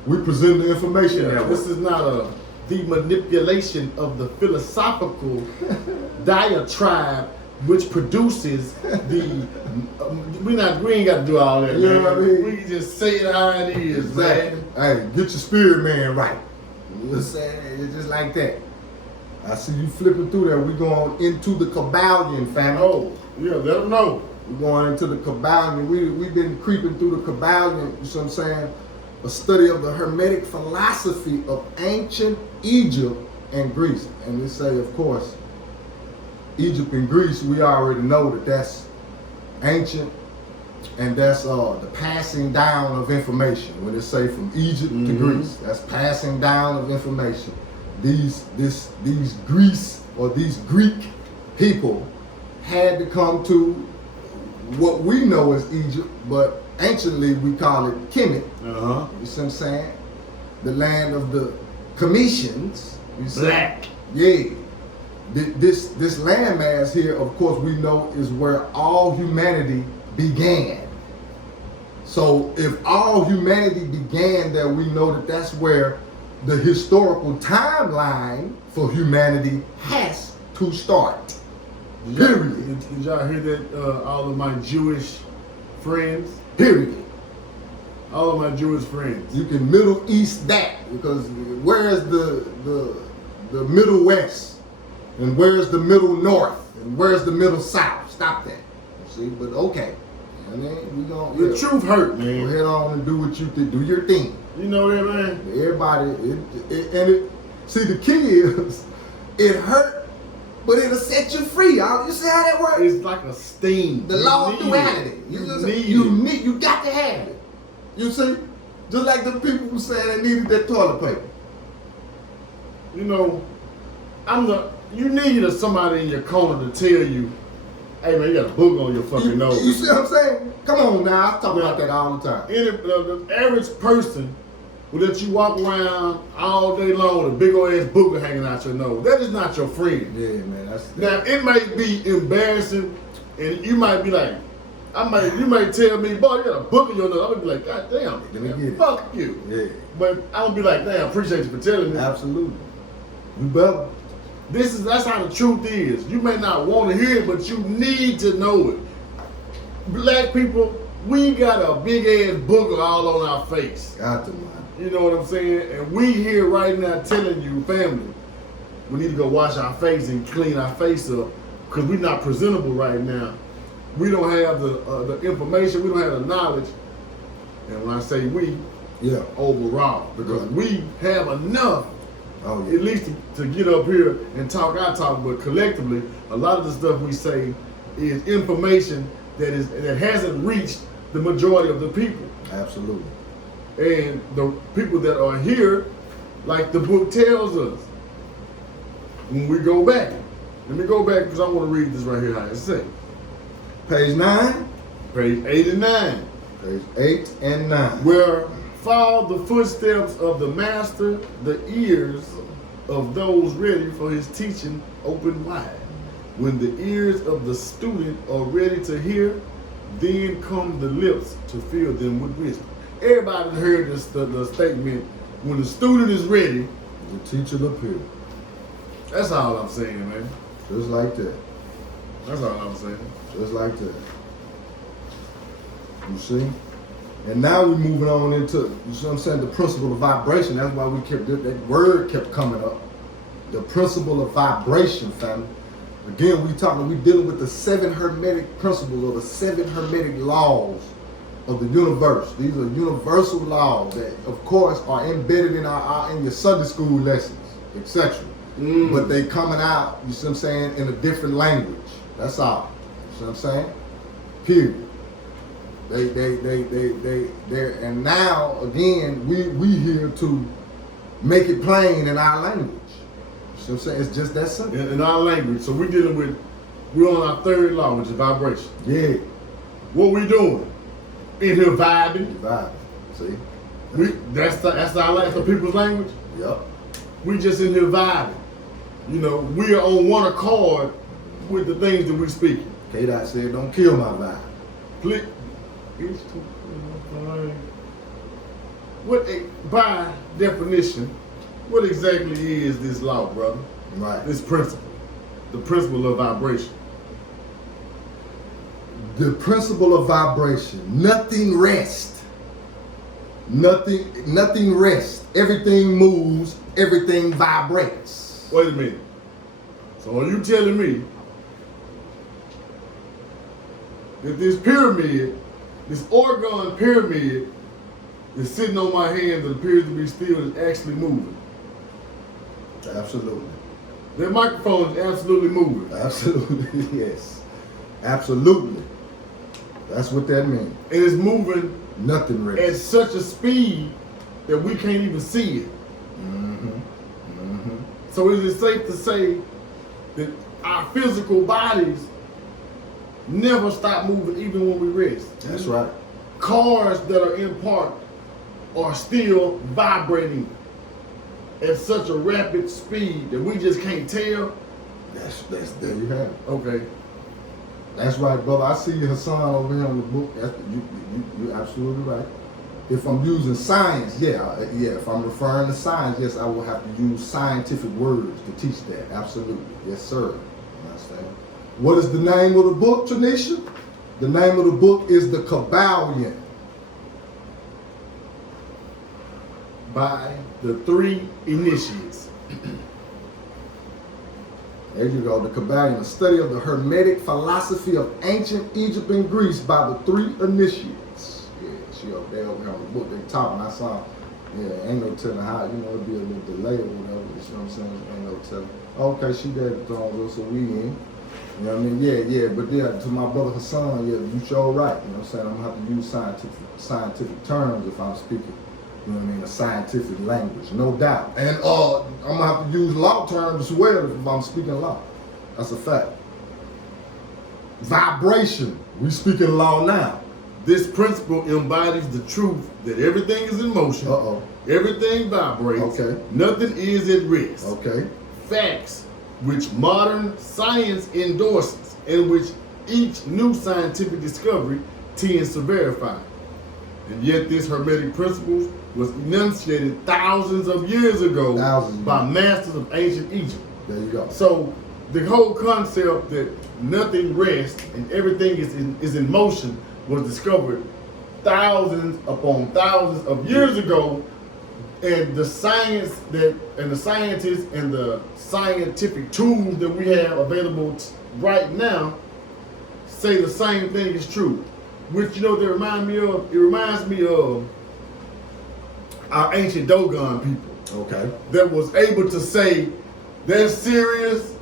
we present the information. Yeah, this is not the manipulation of the philosophical diatribe which produces the, we ain't got to do all that, you man. Know what I mean? We can just say it how it is, exactly. Man. Hey, get your spirit man right. You know what I'm saying? It's just like that. I see you flipping through there. We're going into the Kybalion family. Oh, yeah, let them know. We're going into the Kybalion. We've been creeping through the Kybalion, you know what I'm saying? A study of the Hermetic philosophy of ancient Egypt and Greece. And they say, of course, Egypt and Greece, we already know that that's ancient, and that's the passing down of information. When they say from Egypt to Greece, that's passing down of information. These Greece or these Greek people had to come to what we know as Egypt, but anciently we call it Kemet. You see what I'm saying? The land of the Commissions. You see? Black. Yeah. This landmass here, of course, we know is where all humanity began. So if all humanity began there, we know that that's where the historical timeline for humanity has to start. Period. Did y'all hear that? All of my Jewish friends. Period. All of my Jewish friends. You can Middle East that, because where is the Middle West, and where's the Middle North, and where's the Middle South? Stop that. See, but okay. I mean, we gonna The truth hurt, go man. ahead on and do what you think. Do your thing. You know that, man. Everybody, see, the key is, it hurt, but it'll set you free. You see how that works? It's like a sting. The law of duality. You got to have it. You see? Just like the people who said they needed that toilet paper. You know, you need somebody in your corner to tell you, hey man, you got a booger on your fucking nose. You see what I'm saying? Come on now, I talk about that all the time. The average person will let you walk around all day long with a big old ass booger hanging out your nose. That is not your friend. Yeah, man. Now it may be embarrassing, and you might be like, you might tell me, boy, you got a booger on your nose. I'm gonna be like, God damn, Let me get it. fuck you. Yeah. But I'm gonna be like, damn, appreciate you for telling me. Absolutely. You better. That's how the truth is. You may not want to hear it, but you need to know it. Black people, we got a big ass booger all on our face. Got to, man. You know what I'm saying? And we here right now telling you, family, we need to go wash our face and clean our face up because we're not presentable right now. We don't have the information. We don't have the knowledge. And when I say we, Yeah. overall, because we have enough. Oh, yeah. At least to get up here and talk our talk, but collectively, a lot of the stuff we say is information that hasn't reached the majority of the people. Absolutely. And the people that are here, like the book tells us, when we go back, let me go back because I want to read this right here how it says. Page 9. Page 8 and 9. Page 8 and 9. Where follow the footsteps of the master, the ears of those ready for his teaching open wide. When the ears of the student are ready to hear, then come the lips to fill them with wisdom. Everybody heard this, the statement, when the student is ready, The teacher will appear. that's all I'm saying, man. Just like that. That's all I'm saying. Just like that. You see? And now we're moving on into, you see what I'm saying, the principle of vibration. That's why that word kept coming up. The principle of vibration, family. Again, we dealing with the 7 hermetic principles or the 7 hermetic laws of the universe. These are universal laws that, of course, are embedded in in your Sunday school lessons, etc. But they coming out, you see what I'm saying, in a different language. That's all. You see what I'm saying? Period. They're, and now again, we here to make it plain in our language. You see what I'm saying? It's just that simple. In our language. So we're on our 3rd law, which is vibration. Yeah. What we doing? In here vibing. Vibe. See? That's the people's language. Yep. We just in here vibing. You know, we are on one accord with the things that we speak. K-Dot said, don't kill my vibe. Please. By definition, what exactly is this law, brother? Right. This principle. The principle of vibration. The principle of vibration. Nothing rests. Nothing rests. Everything moves. Everything vibrates. Wait a minute. So are you telling me that this pyramid, this orgone pyramid, is sitting on my hand that appears to be still is actually moving? Absolutely. That microphone is absolutely moving. Absolutely, yes. Absolutely. That's what that means. And it's moving Nothing at rests. such a speed that we can't even see it. So is it safe to say that our physical bodies never stop moving even when we rest? That's right. Cars that are in park are still vibrating at such a rapid speed that we just can't tell. That's there you have it. Okay. That's right, brother. I see Hassan over here on the book. You're absolutely right. If I'm using science, yeah. If I'm referring to science, yes, I will have to use scientific words to teach that. Absolutely, yes, sir. You understand? What is the name of the book, Tanisha? The name of the book is the Kybalion. By the three initiates. There you go, the Kybalion, a study of the Hermetic philosophy of ancient Egypt and Greece by the three initiates. Yeah, she up there over here on the book, they talking, I saw, yeah, ain't no telling how, it'll be a little delay or whatever, you know what I'm saying, ain't no telling. Okay, she there at the throne, so we in. You know what I mean? Yeah, but yeah, to my brother Hassan, yeah, you sure right, you know what I'm saying, I'm gonna have to use scientific terms if I'm speaking. You know what I mean? A scientific language, no doubt. And I'm gonna have to use law terms as well if I'm speaking law. That's a fact. Vibration. We speaking law now. This principle embodies the truth that everything is in motion. Everything vibrates. Okay. Nothing is at rest. Okay. Facts which modern science endorses and which each new scientific discovery tends to verify. And yet this Hermetic principles was enunciated thousands of years ago by masters of ancient Egypt. There you go. So the whole concept that nothing rests and everything is in motion was discovered thousands upon thousands of years ago, and the science and the scientists and the scientific tools that we have available right now say the same thing is true. Which that reminds me of our ancient Dogon people. Okay. That was able to say that's Sirius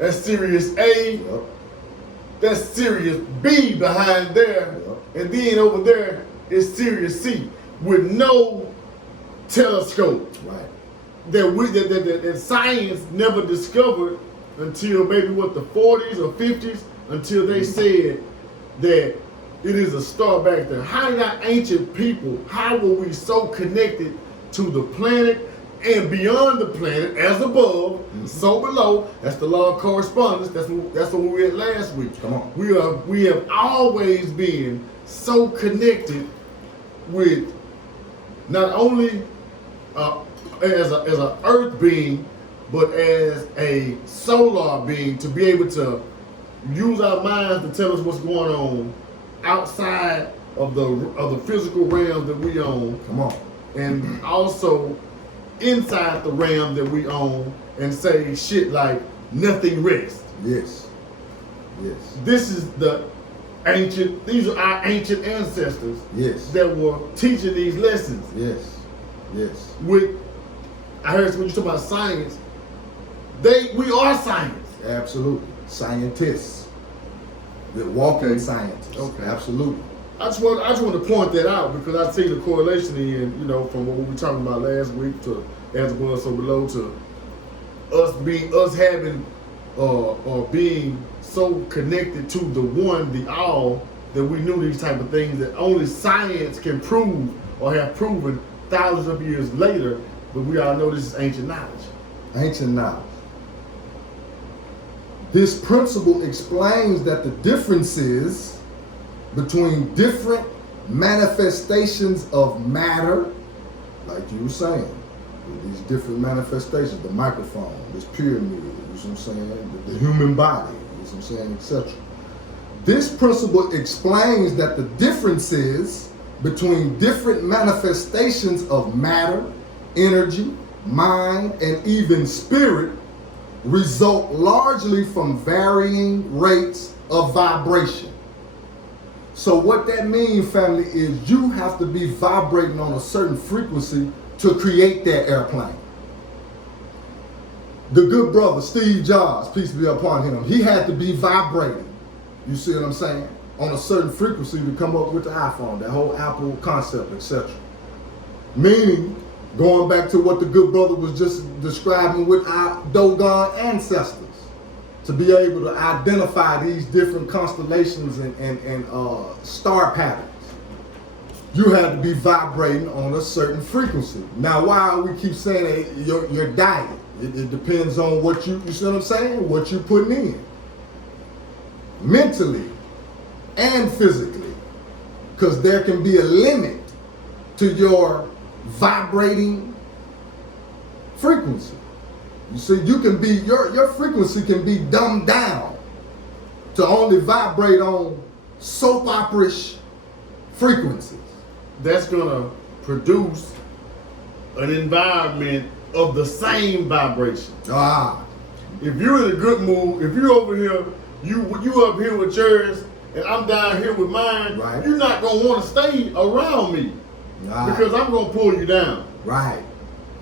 A, Yep. that's Sirius B behind there, and then over there is Sirius C with no telescope. Right. That science never discovered until maybe the 40s or 50s, until they said that it is a star back there. How did our ancient people, how were we so connected to the planet and beyond the planet, as above, so below? That's the law of correspondence. That's what we read last week. Come on. We have always been so connected with not only as a earth being, but as a solar being, to be able to use our minds to tell us what's going on outside of the physical realm that we own. Come on. And also inside the realm that we own, and say shit like nothing rests. Yes. Yes. These are our ancient ancestors. Yes. That were teaching these lessons. Yes. Yes. I heard when you talk about science, we are science. Absolutely. Scientists. We're walking scientists. Okay. Absolutely. I just want to point that out because I see the correlation in, from what we were talking about last week to as above so below, to us having or being so connected to the one, the all, that we knew these type of things that only science can prove or have proven thousands of years later, but we all know this is ancient knowledge. Ancient knowledge. This principle explains that the differences between different manifestations of matter, like you were saying, these different manifestations, the microphone, this pyramid, you know what I'm saying, the human body, you know what I'm saying, etc. This principle explains that the differences between different manifestations of matter, energy, mind, and even spirit result largely from varying rates of vibration. So what that means, family, is you have to be vibrating on a certain frequency to create that airplane. The good brother, Steve Jobs, peace be upon him, he had to be vibrating, you see what I'm saying, on a certain frequency to come up with the iPhone, that whole Apple concept, etc. Meaning, going back to what the good brother was just describing with our Dogon ancestors, to be able to identify these different constellations and star patterns, you had to be vibrating on a certain frequency. Now, why we keep saying your diet? It depends on what you see what I'm saying? What you're putting in. Mentally and physically. Because there can be a limit to your vibrating frequency. You see, you can be, your frequency can be dumbed down to only vibrate on soap opera-ish frequencies. That's gonna produce an environment of the same vibration. If you're in a good mood, if you're over here, you up here with yours, and I'm down here with mine, right, you're not gonna want to stay around me because I'm gonna pull you down. Right.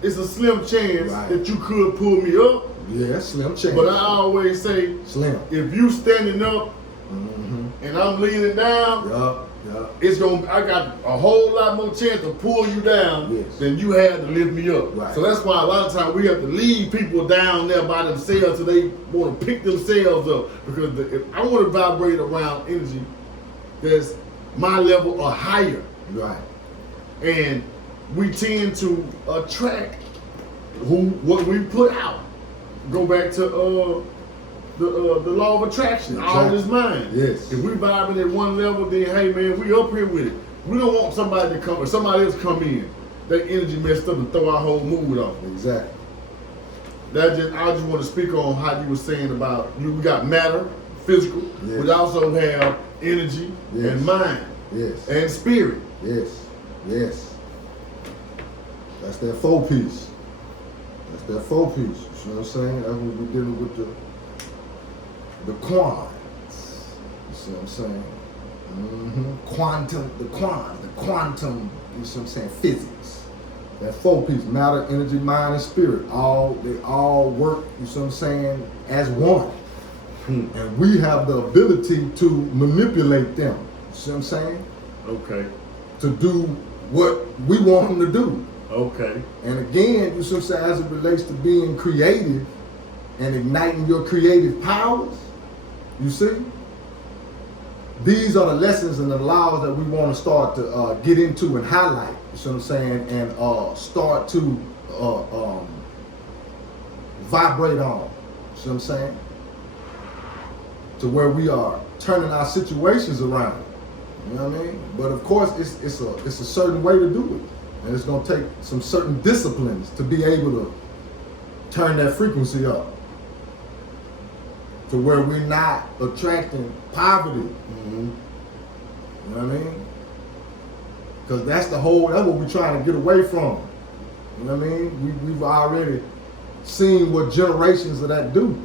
It's a slim chance that you could pull me up. Yeah, slim chance. But I always say, slim. If you standing up and I'm leaning down, it's gonna. I got a whole lot more chance to pull you down than you had to lift me up. Right. So that's why a lot of times we have to leave people down there by themselves so they want to pick themselves up. Because if I want to vibrate around energy that's my level or higher, right, and we tend to attract what we put out. Go back to the law of attraction. All is mind. Yes. If we vibing at one level, then hey man, we up here with it. We don't want somebody to come or somebody else come in, that energy messed up and throw our whole mood off. Exactly. I just want to speak on how you were saying about we got matter, physical. Yes. We also have energy and mind. Yes. And spirit. Yes. Yes. That's that four piece. That's that four piece. You see what I'm saying? That's what we're dealing with the quants. You see what I'm saying? The quantum, you see what I'm saying? Physics. That four piece, matter, energy, mind, and spirit. They all work, you see what I'm saying, as one. And we have the ability to manipulate them. You see what I'm saying? Okay. To do what we want them to do. Okay. And again, you see what I'm saying, as it relates to being creative and igniting your creative powers, you see? These are the lessons and the laws that we want to start to get into and highlight, you see what I'm saying, and start to vibrate on, you see what I'm saying? To where we are turning our situations around, you know what I mean? But of course, it's a certain way to do it. And it's going to take some certain disciplines to be able to turn that frequency up to where we're not attracting poverty. You know what I mean? Because that's what we're trying to get away from. You know what I mean? We've already seen what generations of that do.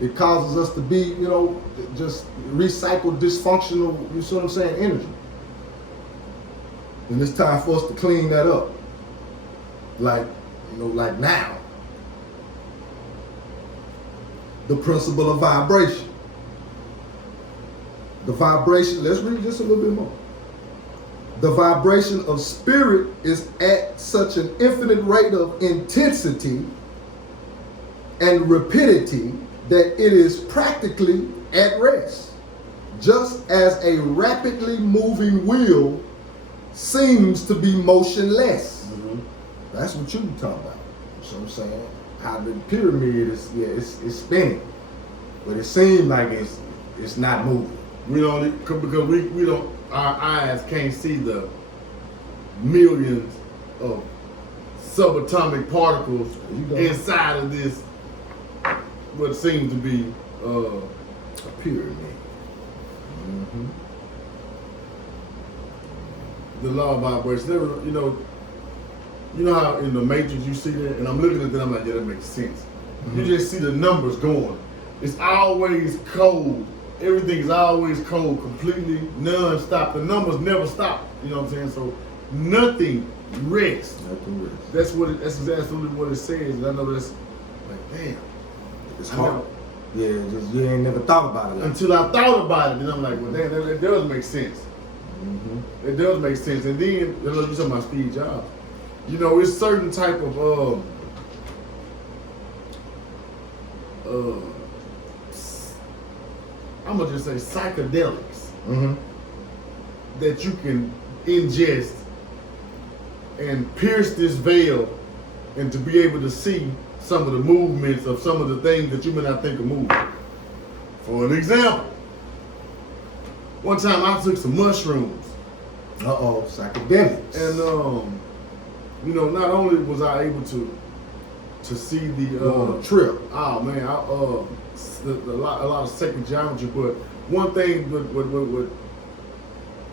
It causes us to be, you know, just recycle dysfunctional, you see what I'm saying, energy. And it's time for us to clean that up. Like now. The principle of vibration. The vibration, let's read this a little bit more. The vibration of spirit is at such an infinite rate of intensity and rapidity that it is practically at rest. Just as a rapidly moving wheel seems to be motionless. That's what you talking about. You know what I'm saying? How the pyramid is, it's spinning, but it seems like it's not moving. We don't, because we don't, our eyes can't see the millions of subatomic particles inside of this, what seems to be a pyramid. The law of vibration. You know how in the Matrix you see that, and I'm looking at that, I'm like, yeah, that makes sense. You just see the numbers going. It's always cold. Everything is always cold, completely non-stop. The numbers never stop. You know what I'm saying? So nothing rests. Nothing rests. That's absolutely what it says. And I know that's like, damn. It's hard. Yeah, just you ain't never thought about it. Like until I thought about it, then I'm like, well, damn, that does make sense. Mm-hmm. It does make sense. And then, you talking about Steve Jobs. You know, it's certain type of I'm gonna just say psychedelics that you can ingest and pierce this veil, and to be able to see some of the movements of some of the things that you may not think are moving. For an example, one time I took some mushrooms. Psychedelics. And not only was I able to see the trip. Oh man, a lot of sacred geometry, but one thing what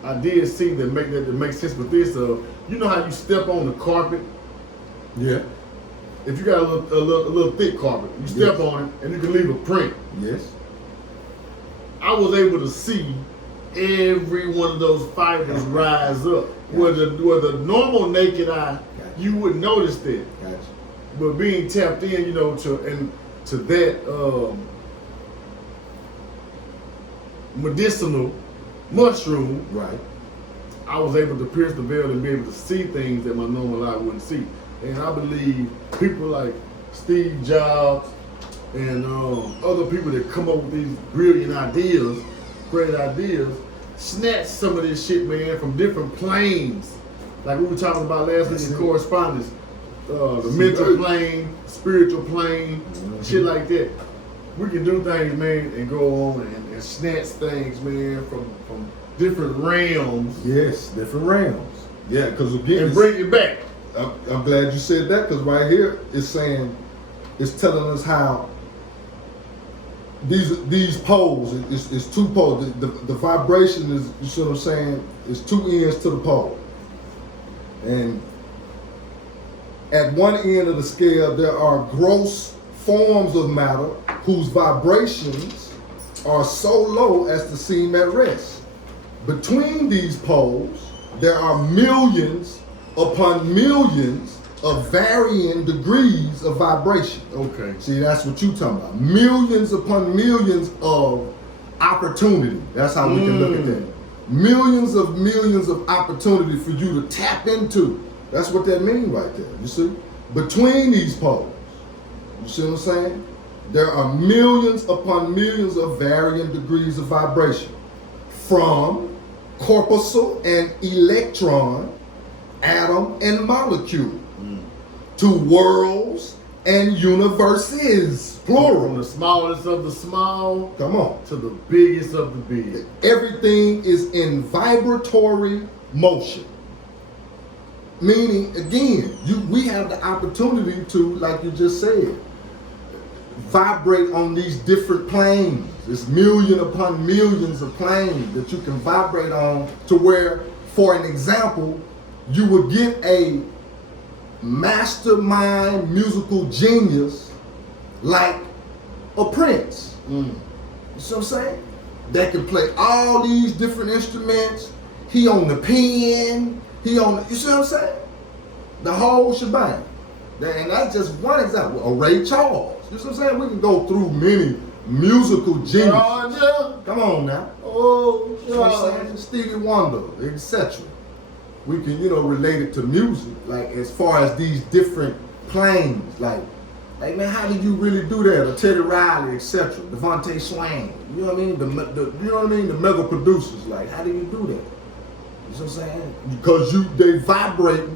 I did see that makes sense with this. You know how you step on the carpet? Yeah. If you got a little thick carpet, you step on it and you can leave a print. Yes. I was able to see every one of those fibers rise up. With a normal naked eye, you wouldn't notice that. Gotcha. But being tapped in, to that medicinal mushroom, right, I was able to pierce the veil and be able to see things that my normal eye wouldn't see. And I believe people like Steve Jobs and other people that come up with these brilliant ideas, great ideas, snatch some of this shit, man, from different planes. Like we were talking about last week in correspondence. The mental plane, spiritual plane, shit like that. We can do things, man, and go on and snatch things, man, from different realms. Yes, different realms. Yeah, because again, and bring it back. I'm glad you said that, because right here it's telling us how these poles, it's two poles. The vibration is, you see what I'm saying, is two ends to the pole. And at one end of the scale, there are gross forms of matter whose vibrations are so low as to seem at rest. Between these poles, there are millions upon millions of varying degrees of vibration. Okay. See, that's what you're talking about. Millions upon millions of opportunity. That's how we can look at that. Millions of opportunity for you to tap into. That's what that means right there, you see? Between these poles, you see what I'm saying? There are millions upon millions of varying degrees of vibration. From corpuscle and electron, atom and molecule, to worlds and universes, plural. From the smallest of the small, come on, to the biggest of the big. Everything is in vibratory motion. Meaning, again, we have the opportunity to, like you just said, vibrate on these different planes. It's million upon millions of planes that you can vibrate on, to where, for an example, you would get a mastermind musical genius like a Prince. You see what I'm saying? That can play all these different instruments. He on the pen. You see what I'm saying? The whole shebang. And that's just one example. A Ray Charles. You see what I'm saying? We can go through many musical geniuses. Come on now. Oh, you know what I'm saying? Stevie Wonder, etc. We can, relate it to music, like as far as these different planes. Like man, how did you really do that? Or Teddy Riley, etc. Devontae Swain. You know what I mean? The mega producers. Like, how did you do that? You know what I'm saying? Because they vibrate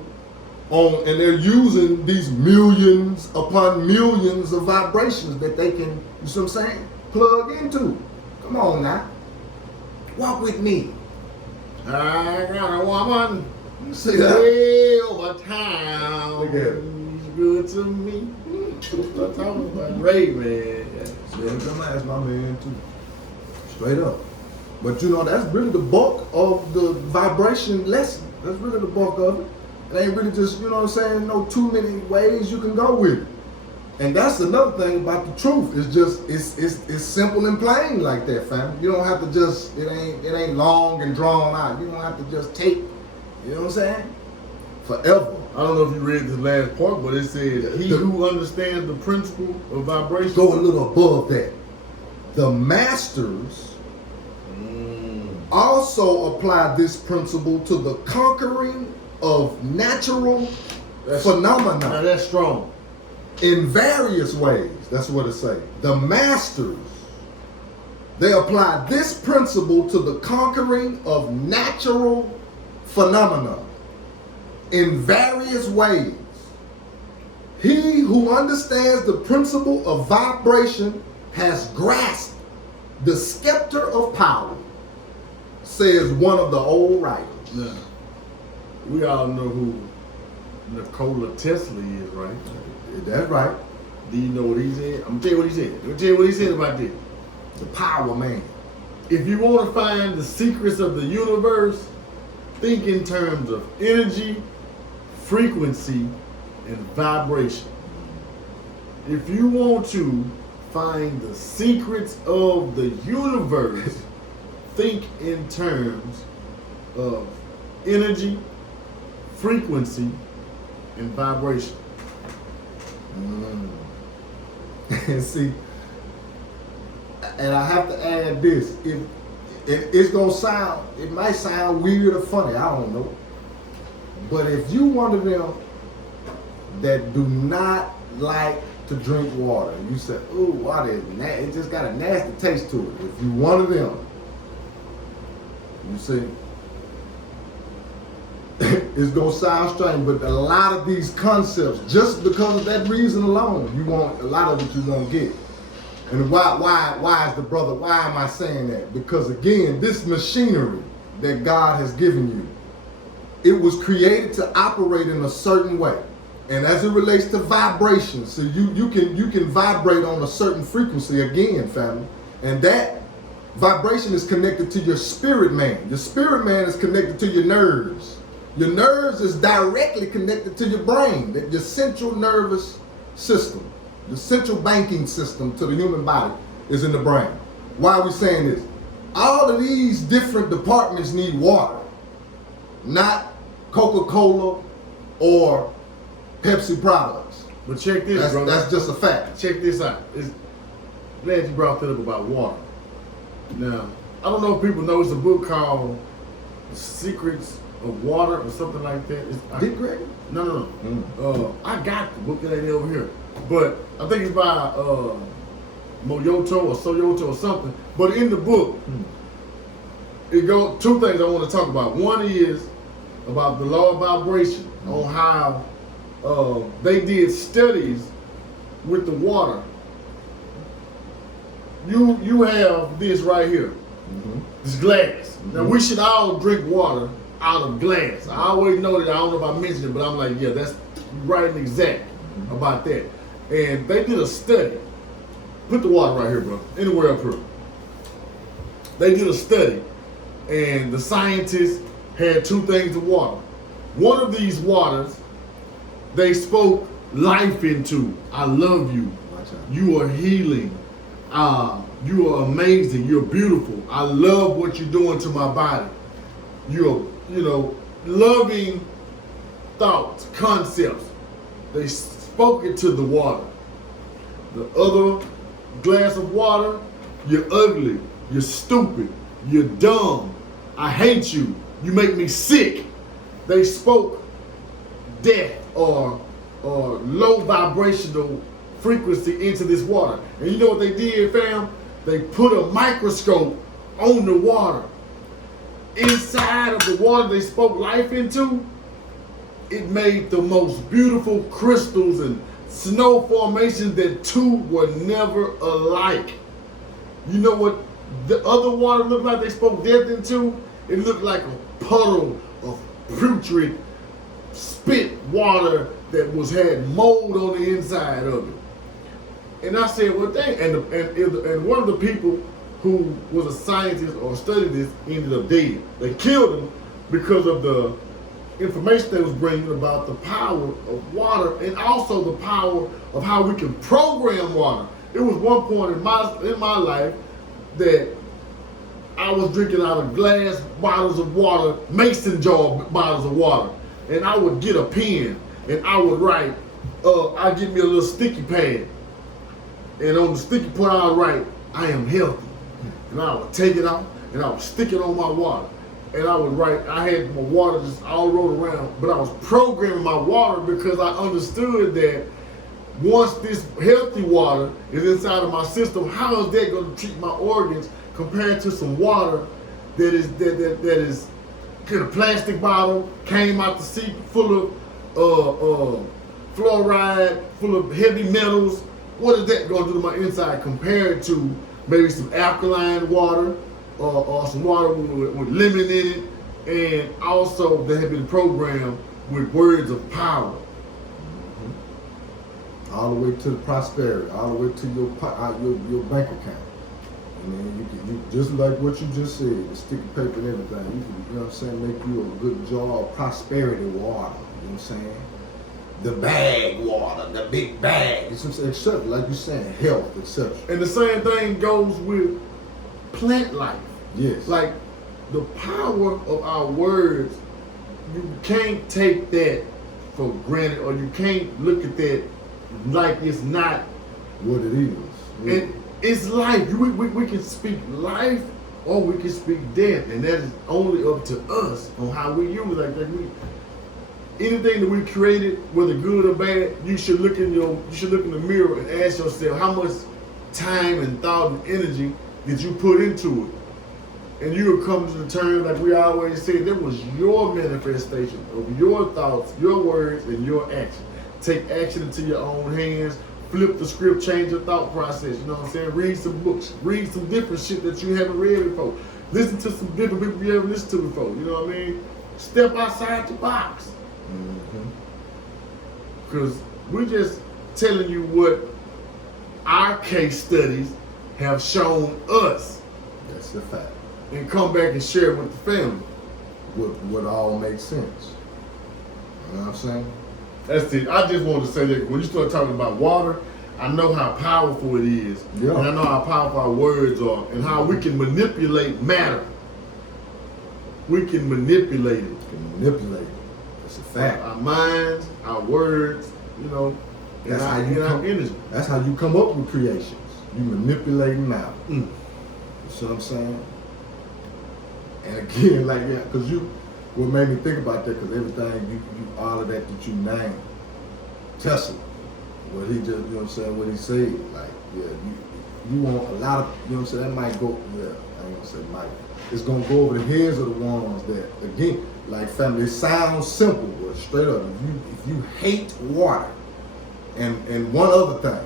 on, and they're using these millions upon millions of vibrations that they can, you see what I'm saying, plug into. Come on now. Walk with me. I got a woman. See that? Over town. Look at it. He's good to me. I'm talking about Ray, man. That's my man too. Straight up. But that's really the bulk of the vibration lesson. That's really the bulk of it. It ain't really just, no too many ways you can go with it. And that's another thing about the truth. It's just, it's simple and plain like that, fam. You don't have to just, it ain't long and drawn out. You don't have to just take, you know what I'm saying? Forever. don't know if you read this last part, but it says, he who understands the principle of vibration. Go a little above that. The masters also apply this principle to the conquering of natural phenomena. Now that's strong. In various ways. That's what it says. The masters, they apply this principle to the conquering of natural phenomena in various ways. He who understands the principle of vibration has grasped the scepter of power, says one of the old writers. Now, we all know who Nikola Tesla is, right? That's right. Do you know what he said? I'm gonna tell you what he said. I'm gonna tell you what he said about this. The power man. If you want to find the secrets of the universe, think in terms of energy, frequency, and vibration. If you want to find the secrets of the universe, think in terms of energy, frequency, and vibration. And see, and I have to add this. It's gonna sound, it might sound weird or funny, I don't know. But if you one of them that do not like to drink water, you say, "Ooh, water is it just got a nasty taste to it." If you one of them, you see, it's gonna sound strange, but a lot of these concepts, just because of that reason alone, you won't, a lot of it you won't get. And why is the brother, why am I saying that? Because again, this machinery that God has given you, it was created to operate in a certain way. And as it relates to vibration, so you can vibrate on a certain frequency again, family. And that vibration is connected to your spirit man. Your spirit man is connected to your nerves. Your nerves is directly connected to your brain, your central nervous system. The central banking system to the human body is in the brain. Why are we saying this? All of these different departments need water, not Coca-Cola or Pepsi products. But check this, brother. That's just a fact. Check this out. Glad you brought that up about water. Now, I don't know if people know, it's a book called The Secrets of Water or something like that. Dick Gregory? No. I got the book that ain't over here. But I think it's by Moyoto or Soyoto or something. But in the book, it goes two things I want to talk about. One is about the law of vibration, on how they did studies with the water. You have this right here, this glass. Now we should all drink water out of glass. I always know that, I don't know if I mentioned it, but I'm like, yeah, that's right and exact about that. And they did a study. Put the water right here, bro. Anywhere up here. They did a study, and the scientists had two things of water. One of these waters, they spoke life into. I love you. You are healing. You are amazing. You're beautiful. I love what you're doing to my body. You're, loving thoughts, concepts. They spoke it to the water. The other glass of water, you're ugly, you're stupid, you're dumb, I hate you, you make me sick. They spoke death or low vibrational frequency into this water. And you know what they did, fam? They put a microscope on the water. Inside of the water they spoke life into, it made the most beautiful crystals and snow formations that two were never alike. You know what the other water looked like they spoke death into? It looked like a puddle of putrid spit water that had mold on the inside of it. And I said, well, dang. And one of the people who was a scientist or studied this ended up dead. They killed him because of the information they was bringing about the power of water, and also the power of how we can program water. It was one point in my life that I was drinking out of glass bottles of water, mason jar bottles of water, and I would get a pen and I would write, I get me a little sticky pad, and on the sticky pad I would write, I am healthy, and I would take it out and I would stick it on my water, and I would write, I had my water just all rolled around, but I was programming my water because I understood that once this healthy water is inside of my system, how is that going to treat my organs compared to some water that is in a plastic bottle, came out the seat full of fluoride, full of heavy metals? What is that going to do to my inside compared to maybe some alkaline water or some water with lemon in it, and also they have been programmed with words of power. All the way to the prosperity, all the way to your bank account. I mean, you just like what you just said, the sticky paper and everything. You can, you know what I'm saying, make you a good jar of prosperity water. You know what I'm saying? The bag water, the big bag, etc. Like you saying, health, etc. And the same thing goes with plant life. Yes. Like the power of our words, you can't take that for granted, or you can't look at that like it's not what it is. Yeah. And it's life. We can speak life or we can speak death, and that is only up to us on how we use it. Like anything that we created, whether good or bad, you should look in the mirror and ask yourself how much time and thought and energy did you put into it. And you will come to the term, like we always say, that was your manifestation of your thoughts, your words, and your action. Take action into your own hands. Flip the script, change your thought process. You know what I'm saying? Read some books. Read some different shit that you haven't read before. Listen to some different people you haven't listened to before. You know what I mean? Step outside the box. Because we're just telling you what our case studies have shown us. That's the fact. And come back and share it with the family. What all makes sense. You know what I'm saying? That's it. I just wanted to say that when you start talking about water, I know how powerful it is. Yeah. And I know how powerful our words are and how we can manipulate matter. We can manipulate it. You can manipulate it. That's a fact. Our minds, our words, you know, That's and how our, you our come, energy. That's how you come up with creations. You manipulating matter. You see what I'm saying? And again, like, yeah, because what made me think about that, because everything all of that you named, Tesla, what he just, you know what I'm saying, what he said, like, yeah, you want a lot of, you know what I'm saying, that might go, yeah, I ain't gonna say might, it's gonna go over the heads of the ones that, again, like family, it sounds simple, but straight up, if you hate water, and one other thing,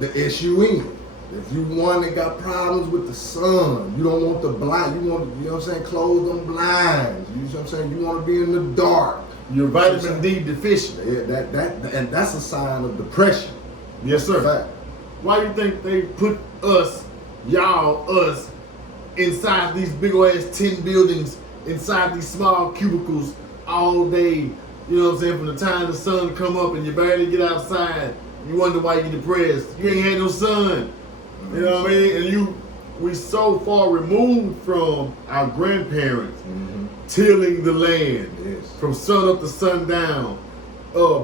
the SUN. If you one that got problems with the sun, you don't want the blind, you want, you know what I'm saying, close them blinds. You know what I'm saying? You want to be in the dark. You're vitamin D deficient. Yeah, and that's a sign of depression. Yes, sir. Fact. Why do you think they put us inside these big old ass 10 buildings, inside these small cubicles all day? You know what I'm saying? From the time the sun come up and you barely get outside, you wonder why you're depressed. You ain't had no sun. You know what I mean? And we so far removed from our grandparents tilling the land, Yes. from sun up to sundown,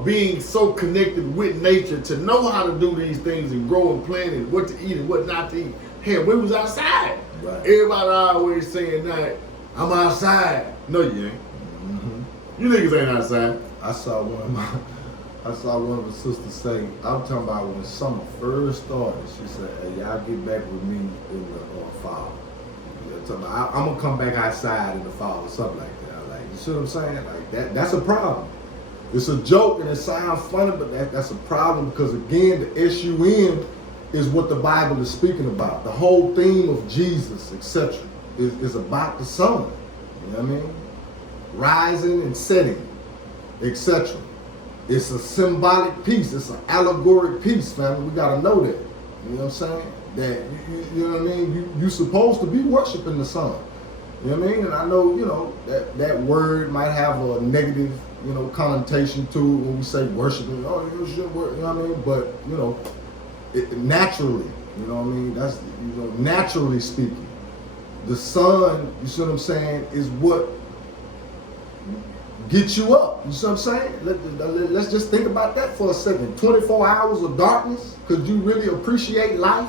being so connected with nature to know how to do these things and grow and plant and what to eat and what not to eat. Hell, we was outside. Right. Everybody always saying that, I'm outside. No, you ain't. You niggas ain't outside. I saw one of the sisters say, I'm talking about when summer first started, she said, hey, y'all get back with me in the fall. I'm gonna come back outside in the fall or something like that. Like, you see what I'm saying? Like that's a problem. It's a joke and it sounds funny, but that's a problem because again, the SUN is what the Bible is speaking about. The whole theme of Jesus, etc., is about the sun. You know what I mean? Rising and setting, etc. It's a symbolic piece. It's an allegoric piece, family. We gotta know that. You know what I'm saying? That you know what I mean. You're supposed to be worshiping the sun. You know what I mean? And I know, you know, that word might have a negative, you know, connotation to it when we say worshiping. Oh, you should work. You know what I mean? But you know, naturally, you know what I mean. That's, you know, naturally speaking, the sun. You see what I'm saying? Is what get you up. You see what I'm saying? Let's just think about that for a second. 24 hours of darkness, could you really appreciate life?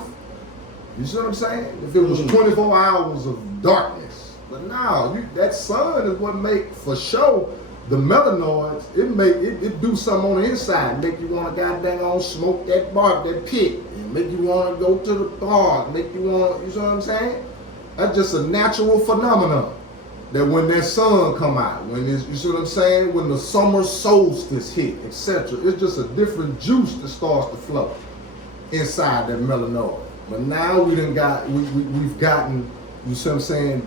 You see what I'm saying? If it was 24 hours of darkness. But now, that sun is what make, for sure, the melanoids, it do something on the inside. Make you want to goddamn on smoke that bark, that pit. And make you want to go to the park. Make you want, you see what I'm saying? That's just a natural phenomenon. That when that sun come out, when it's, you see what I'm saying? When the summer solstice hit, etc. It's just a different juice that starts to flow inside that melanoid. But now we've gotten, you see what I'm saying,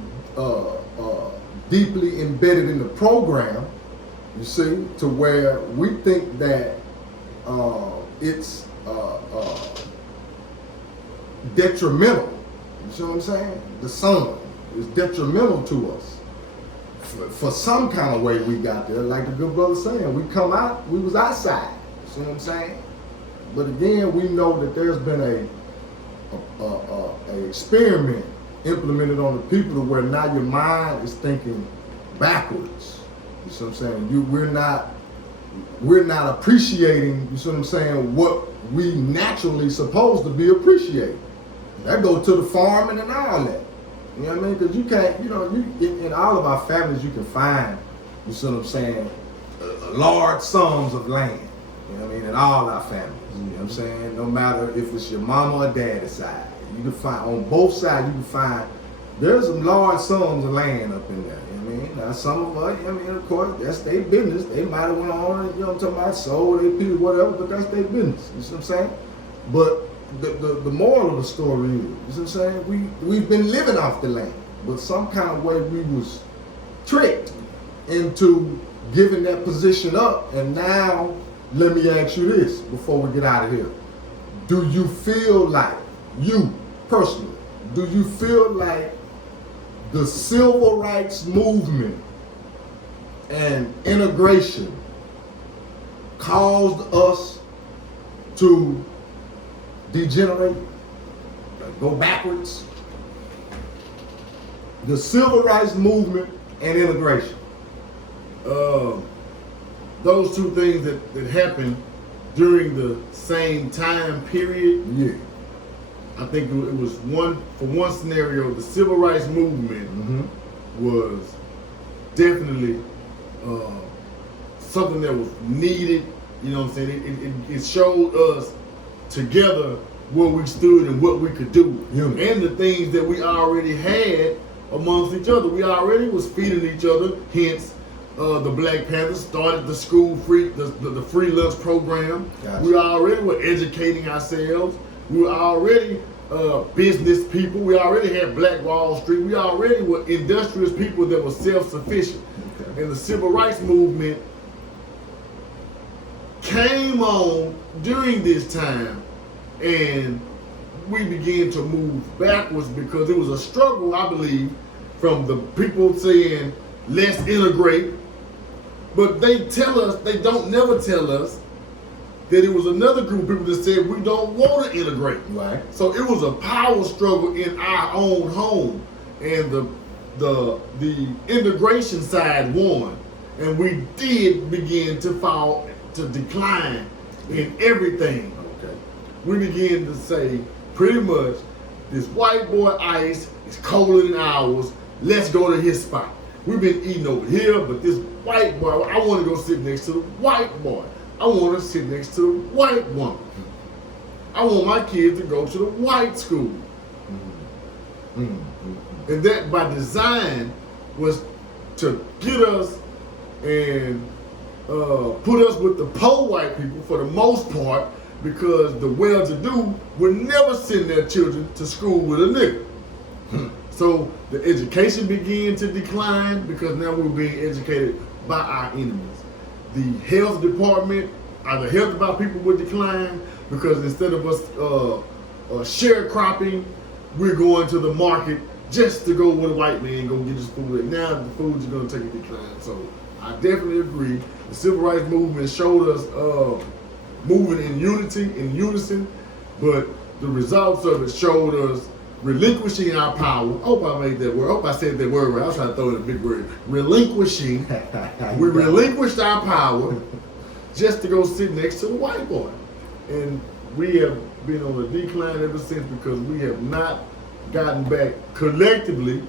deeply embedded in the program, you see, to where we think that it's detrimental. You see what I'm saying? The sun is detrimental to us. For some kind of way we got there, like the good brother saying, we come out, we was outside. You see what I'm saying? But again, we know that there's been a experiment implemented on the people to where now your mind is thinking backwards. You see what I'm saying? We're not appreciating, you see what I'm saying, what we naturally supposed to be appreciating. That goes to the farming and all that. You know what I mean? Because you can't, in all of our families, you can find, you see what I'm saying, large sums of land. You know what I mean? In all our families. You know what I'm saying? No matter if it's your mama or daddy's side. You can find, on both sides, you can find, there's some large sums of land up in there. You know what I mean? Now, some of us, of course, that's their business. They might have went on and, I'm talking about, sold their people, whatever, but that's their business. You see what I'm saying? But the moral of the story is, you see what I'm saying? We've been living off the land, but some kind of way we was tricked into giving that position up. And now, let me ask you this before we get out of here. Do you feel like, you personally, do you feel like the civil rights movement and integration caused us to degenerate, go backwards? The civil rights movement and integration. Those two things that happened during the same time period. Yeah. I think it was one scenario, the civil rights movement was definitely something that was needed. You know what I'm saying? It showed us together where we stood and what we could do, and the things that we already had amongst each other. We already was feeding each other. Hence, the Black Panthers started the school free, the free lunch program. Gotcha. We already were educating ourselves. We were already business people. We already had Black Wall Street. We already were industrious people that were self-sufficient. Okay. And the civil rights movement came on during this time, and we began to move backwards because it was a struggle, I believe, from the people saying, let's integrate. But they don't never tell us that it was another group of people that said we don't want to integrate. Right. So it was a power struggle in our own home, and the integration side won, and we did begin to fall, to decline in everything. Okay. We began to say pretty much, this white boy ice is colder than ours. Let's go to his spot. We've been eating over here, but this white boy, I want to go sit next to the white boy. I want to sit next to the white woman. I want my kids to go to the white school. And that by design was to get us and put us with the poor white people for the most part, because the well-to-do would never send their children to school with a nigger. So the education began to decline because now we were being educated by our enemies. The health department, the health of our people would decline because instead of us sharecropping, we're going to the market just to go with a white man and go get his food. And now the food's going to take a decline. So I definitely agree. The civil rights movement showed us moving in unison, but the results of it showed us relinquishing our power. I hope I made that word. I hope I said that word right. I was trying to throw in a big word. Relinquishing. We relinquished our power just to go sit next to the white boy. And we have been on a decline ever since because we have not gotten back collectively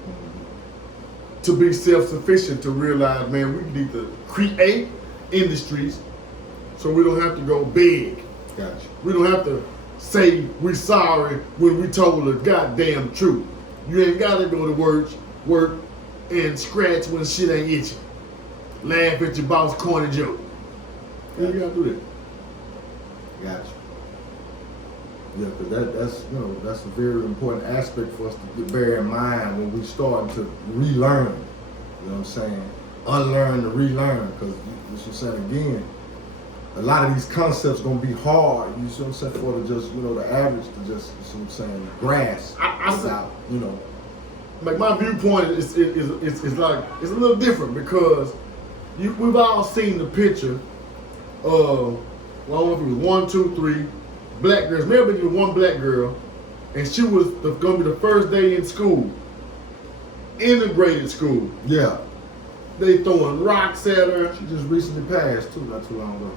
to be self-sufficient, to realize, man, we need to create industries so we don't have to go beg. Gotcha. We don't have to say we're sorry when we told the goddamn truth. You ain't gotta go to work and scratch when shit ain't itching. Laugh at your boss corny joke. You ain't gotta do that. Gotcha. Yeah, because that's a very important aspect for us to bear in mind when we start to relearn. You know what I'm saying? Unlearn to relearn. Because what you're saying again, a lot of these concepts gonna be hard. You see what I'm saying? For the average to just, you see what I'm saying, grasp without, Like my viewpoint is like it's a little different because we've all seen the picture of, well, I don't know if it was 1, 2, 3 black girls. Maybe it was one black girl, and she was gonna be the first day in school, integrated school. Yeah. They throwing rocks at her. She just recently passed too, not too long ago.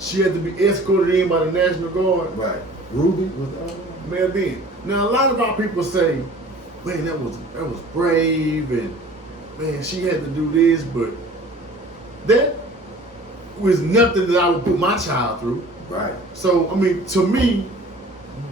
She had to be escorted in by the National Guard. Right. Ruby was that? May have been. Now a lot of our people say, man, that was brave, and man, she had to do this, but that was nothing that I would put my child through. Right. So, I mean, to me,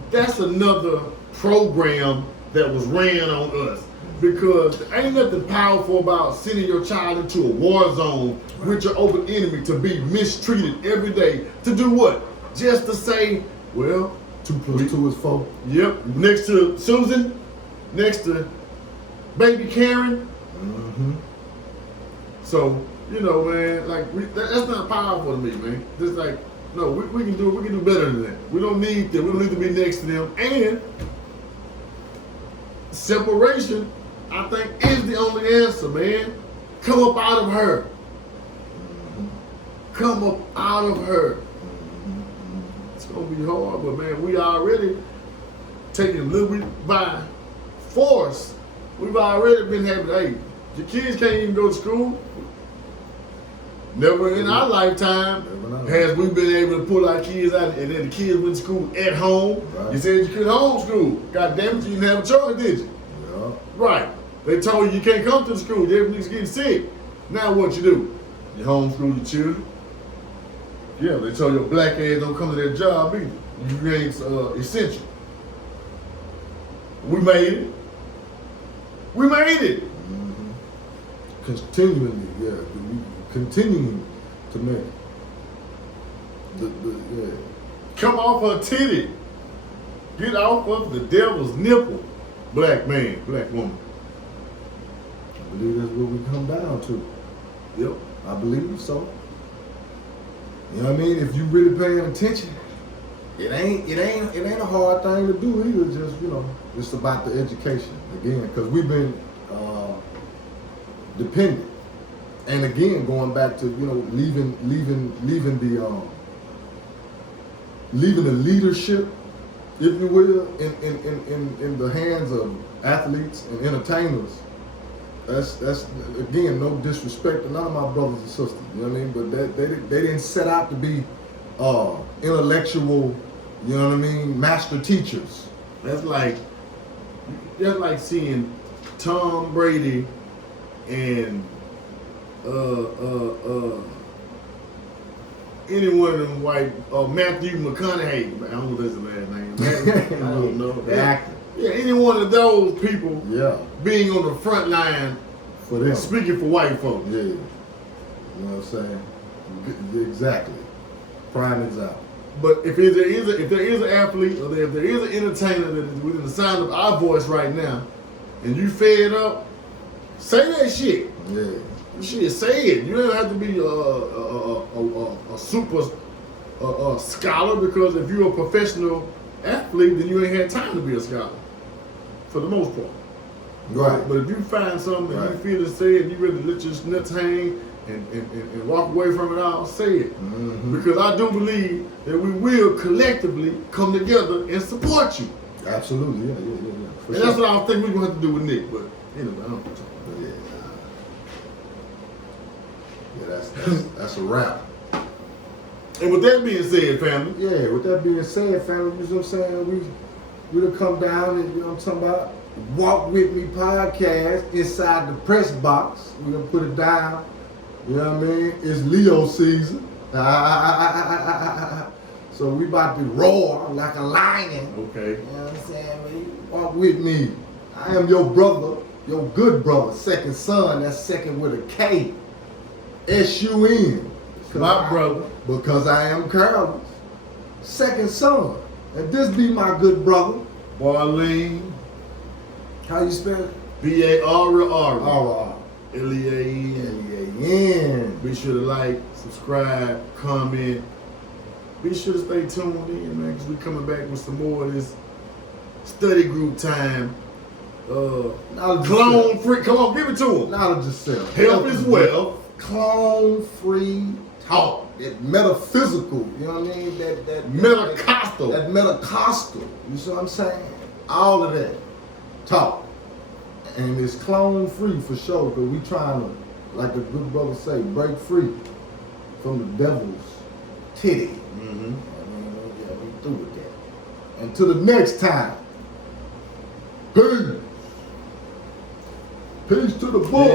that's another program that was ran on us. Because there ain't nothing powerful about sending your child into a war zone with your open enemy to be mistreated every day. To do what? Just to say, well, 2 + 2 is 4. Yep. Next to Susan, next to baby Karen. Mm-hmm. So, man, like that's not powerful to me, man. Just like, no, we can do better than that. We don't need them. We don't need to be next to them. And separation, I think, is the only answer, man. Come up out of her. Mm-hmm. Come up out of her. It's gonna be hard, but man, we already taking a little bit by force. We've already been having, hey, your kids can't even go to school. Never in our lifetime has we been able to pull our kids out, and then the kids went to school at home. Right. You said you could homeschool. God damn it, you didn't have a choice, did you? Yeah. Right. They told you can't come to the school. Everybody's getting sick. Now what you do? You homeschool your children. Yeah, they told your black ass don't come to their job either. You ain't essential. We made it. We made it. Mm-hmm. Continually, yeah. Continuing to make yeah. Come off her titty. Get off of the devil's nipple. Black man, black woman. I believe that's what we come down to. Yep. I believe so. You know what I mean? If you really paying attention, it ain't a hard thing to do either. Just it's about the education again, because we've been dependent. And again, going back to leaving the leadership, if you will, in the hands of athletes and entertainers. That's again, no disrespect to none of my brothers and sisters. You know what I mean? But they didn't set out to be intellectual. You know what I mean? Master teachers. That's like seeing Tom Brady and any one of them white, Matthew McConaughey, I don't know if that's his last name. I don't know. The actor. Yeah, any one of those people being on the front line for them, speaking for white folks. Yeah. You know what I'm saying? Exactly. Prime example. But if there is an athlete or if there is an entertainer that is within the sound of our voice right now, and you fed up, say that shit. Yeah. Shit, say it. You don't have to be a super scholar, because if you're a professional athlete, then you ain't had time to be a scholar, for the most part. Right. But if you find something that you feel to say and you really let your nuts hang and walk away from it all, say it. Mm-hmm. Because I do believe that we will collectively come together and support you. Absolutely, yeah. For And that's what I was thinking we're gonna have to do with Nick, but anyway, I don't know. Yeah, that's a wrap. And with that being said, family, Yeah, with that being said, family, you know what I'm saying? We done come down and, you know what I'm talking about, Walk With Me podcast inside the press box. We gonna put it down. You know what I mean? It's Leo season. So we about to roar like a lion. okay. You know what I'm saying? Man? Walk with me. I am your brother, your good brother, second son. That's second with a K. S-U-N. My brother. Because I am Carlos. Second son. And this be my good brother. Barlene. How you spell it? B-A-R-R. L-E-A-N. L-E-A-N. Be sure to like, subscribe, comment. Be sure to stay tuned in, man, because we coming back with some more of this study group time. Clone free. Come on, give it to them. Knowledge yourself. Health is wealth. Clone free talk. That metaphysical, you know what I mean? That Metacostal. That metacostal. You see what I'm saying? All of that talk. And it's clone free for sure, because we trying to, like the good brother say, break free from the devil's titty. Mm-hmm. I mean, yeah, we through with that. Until the next time. Peace. Peace to the book.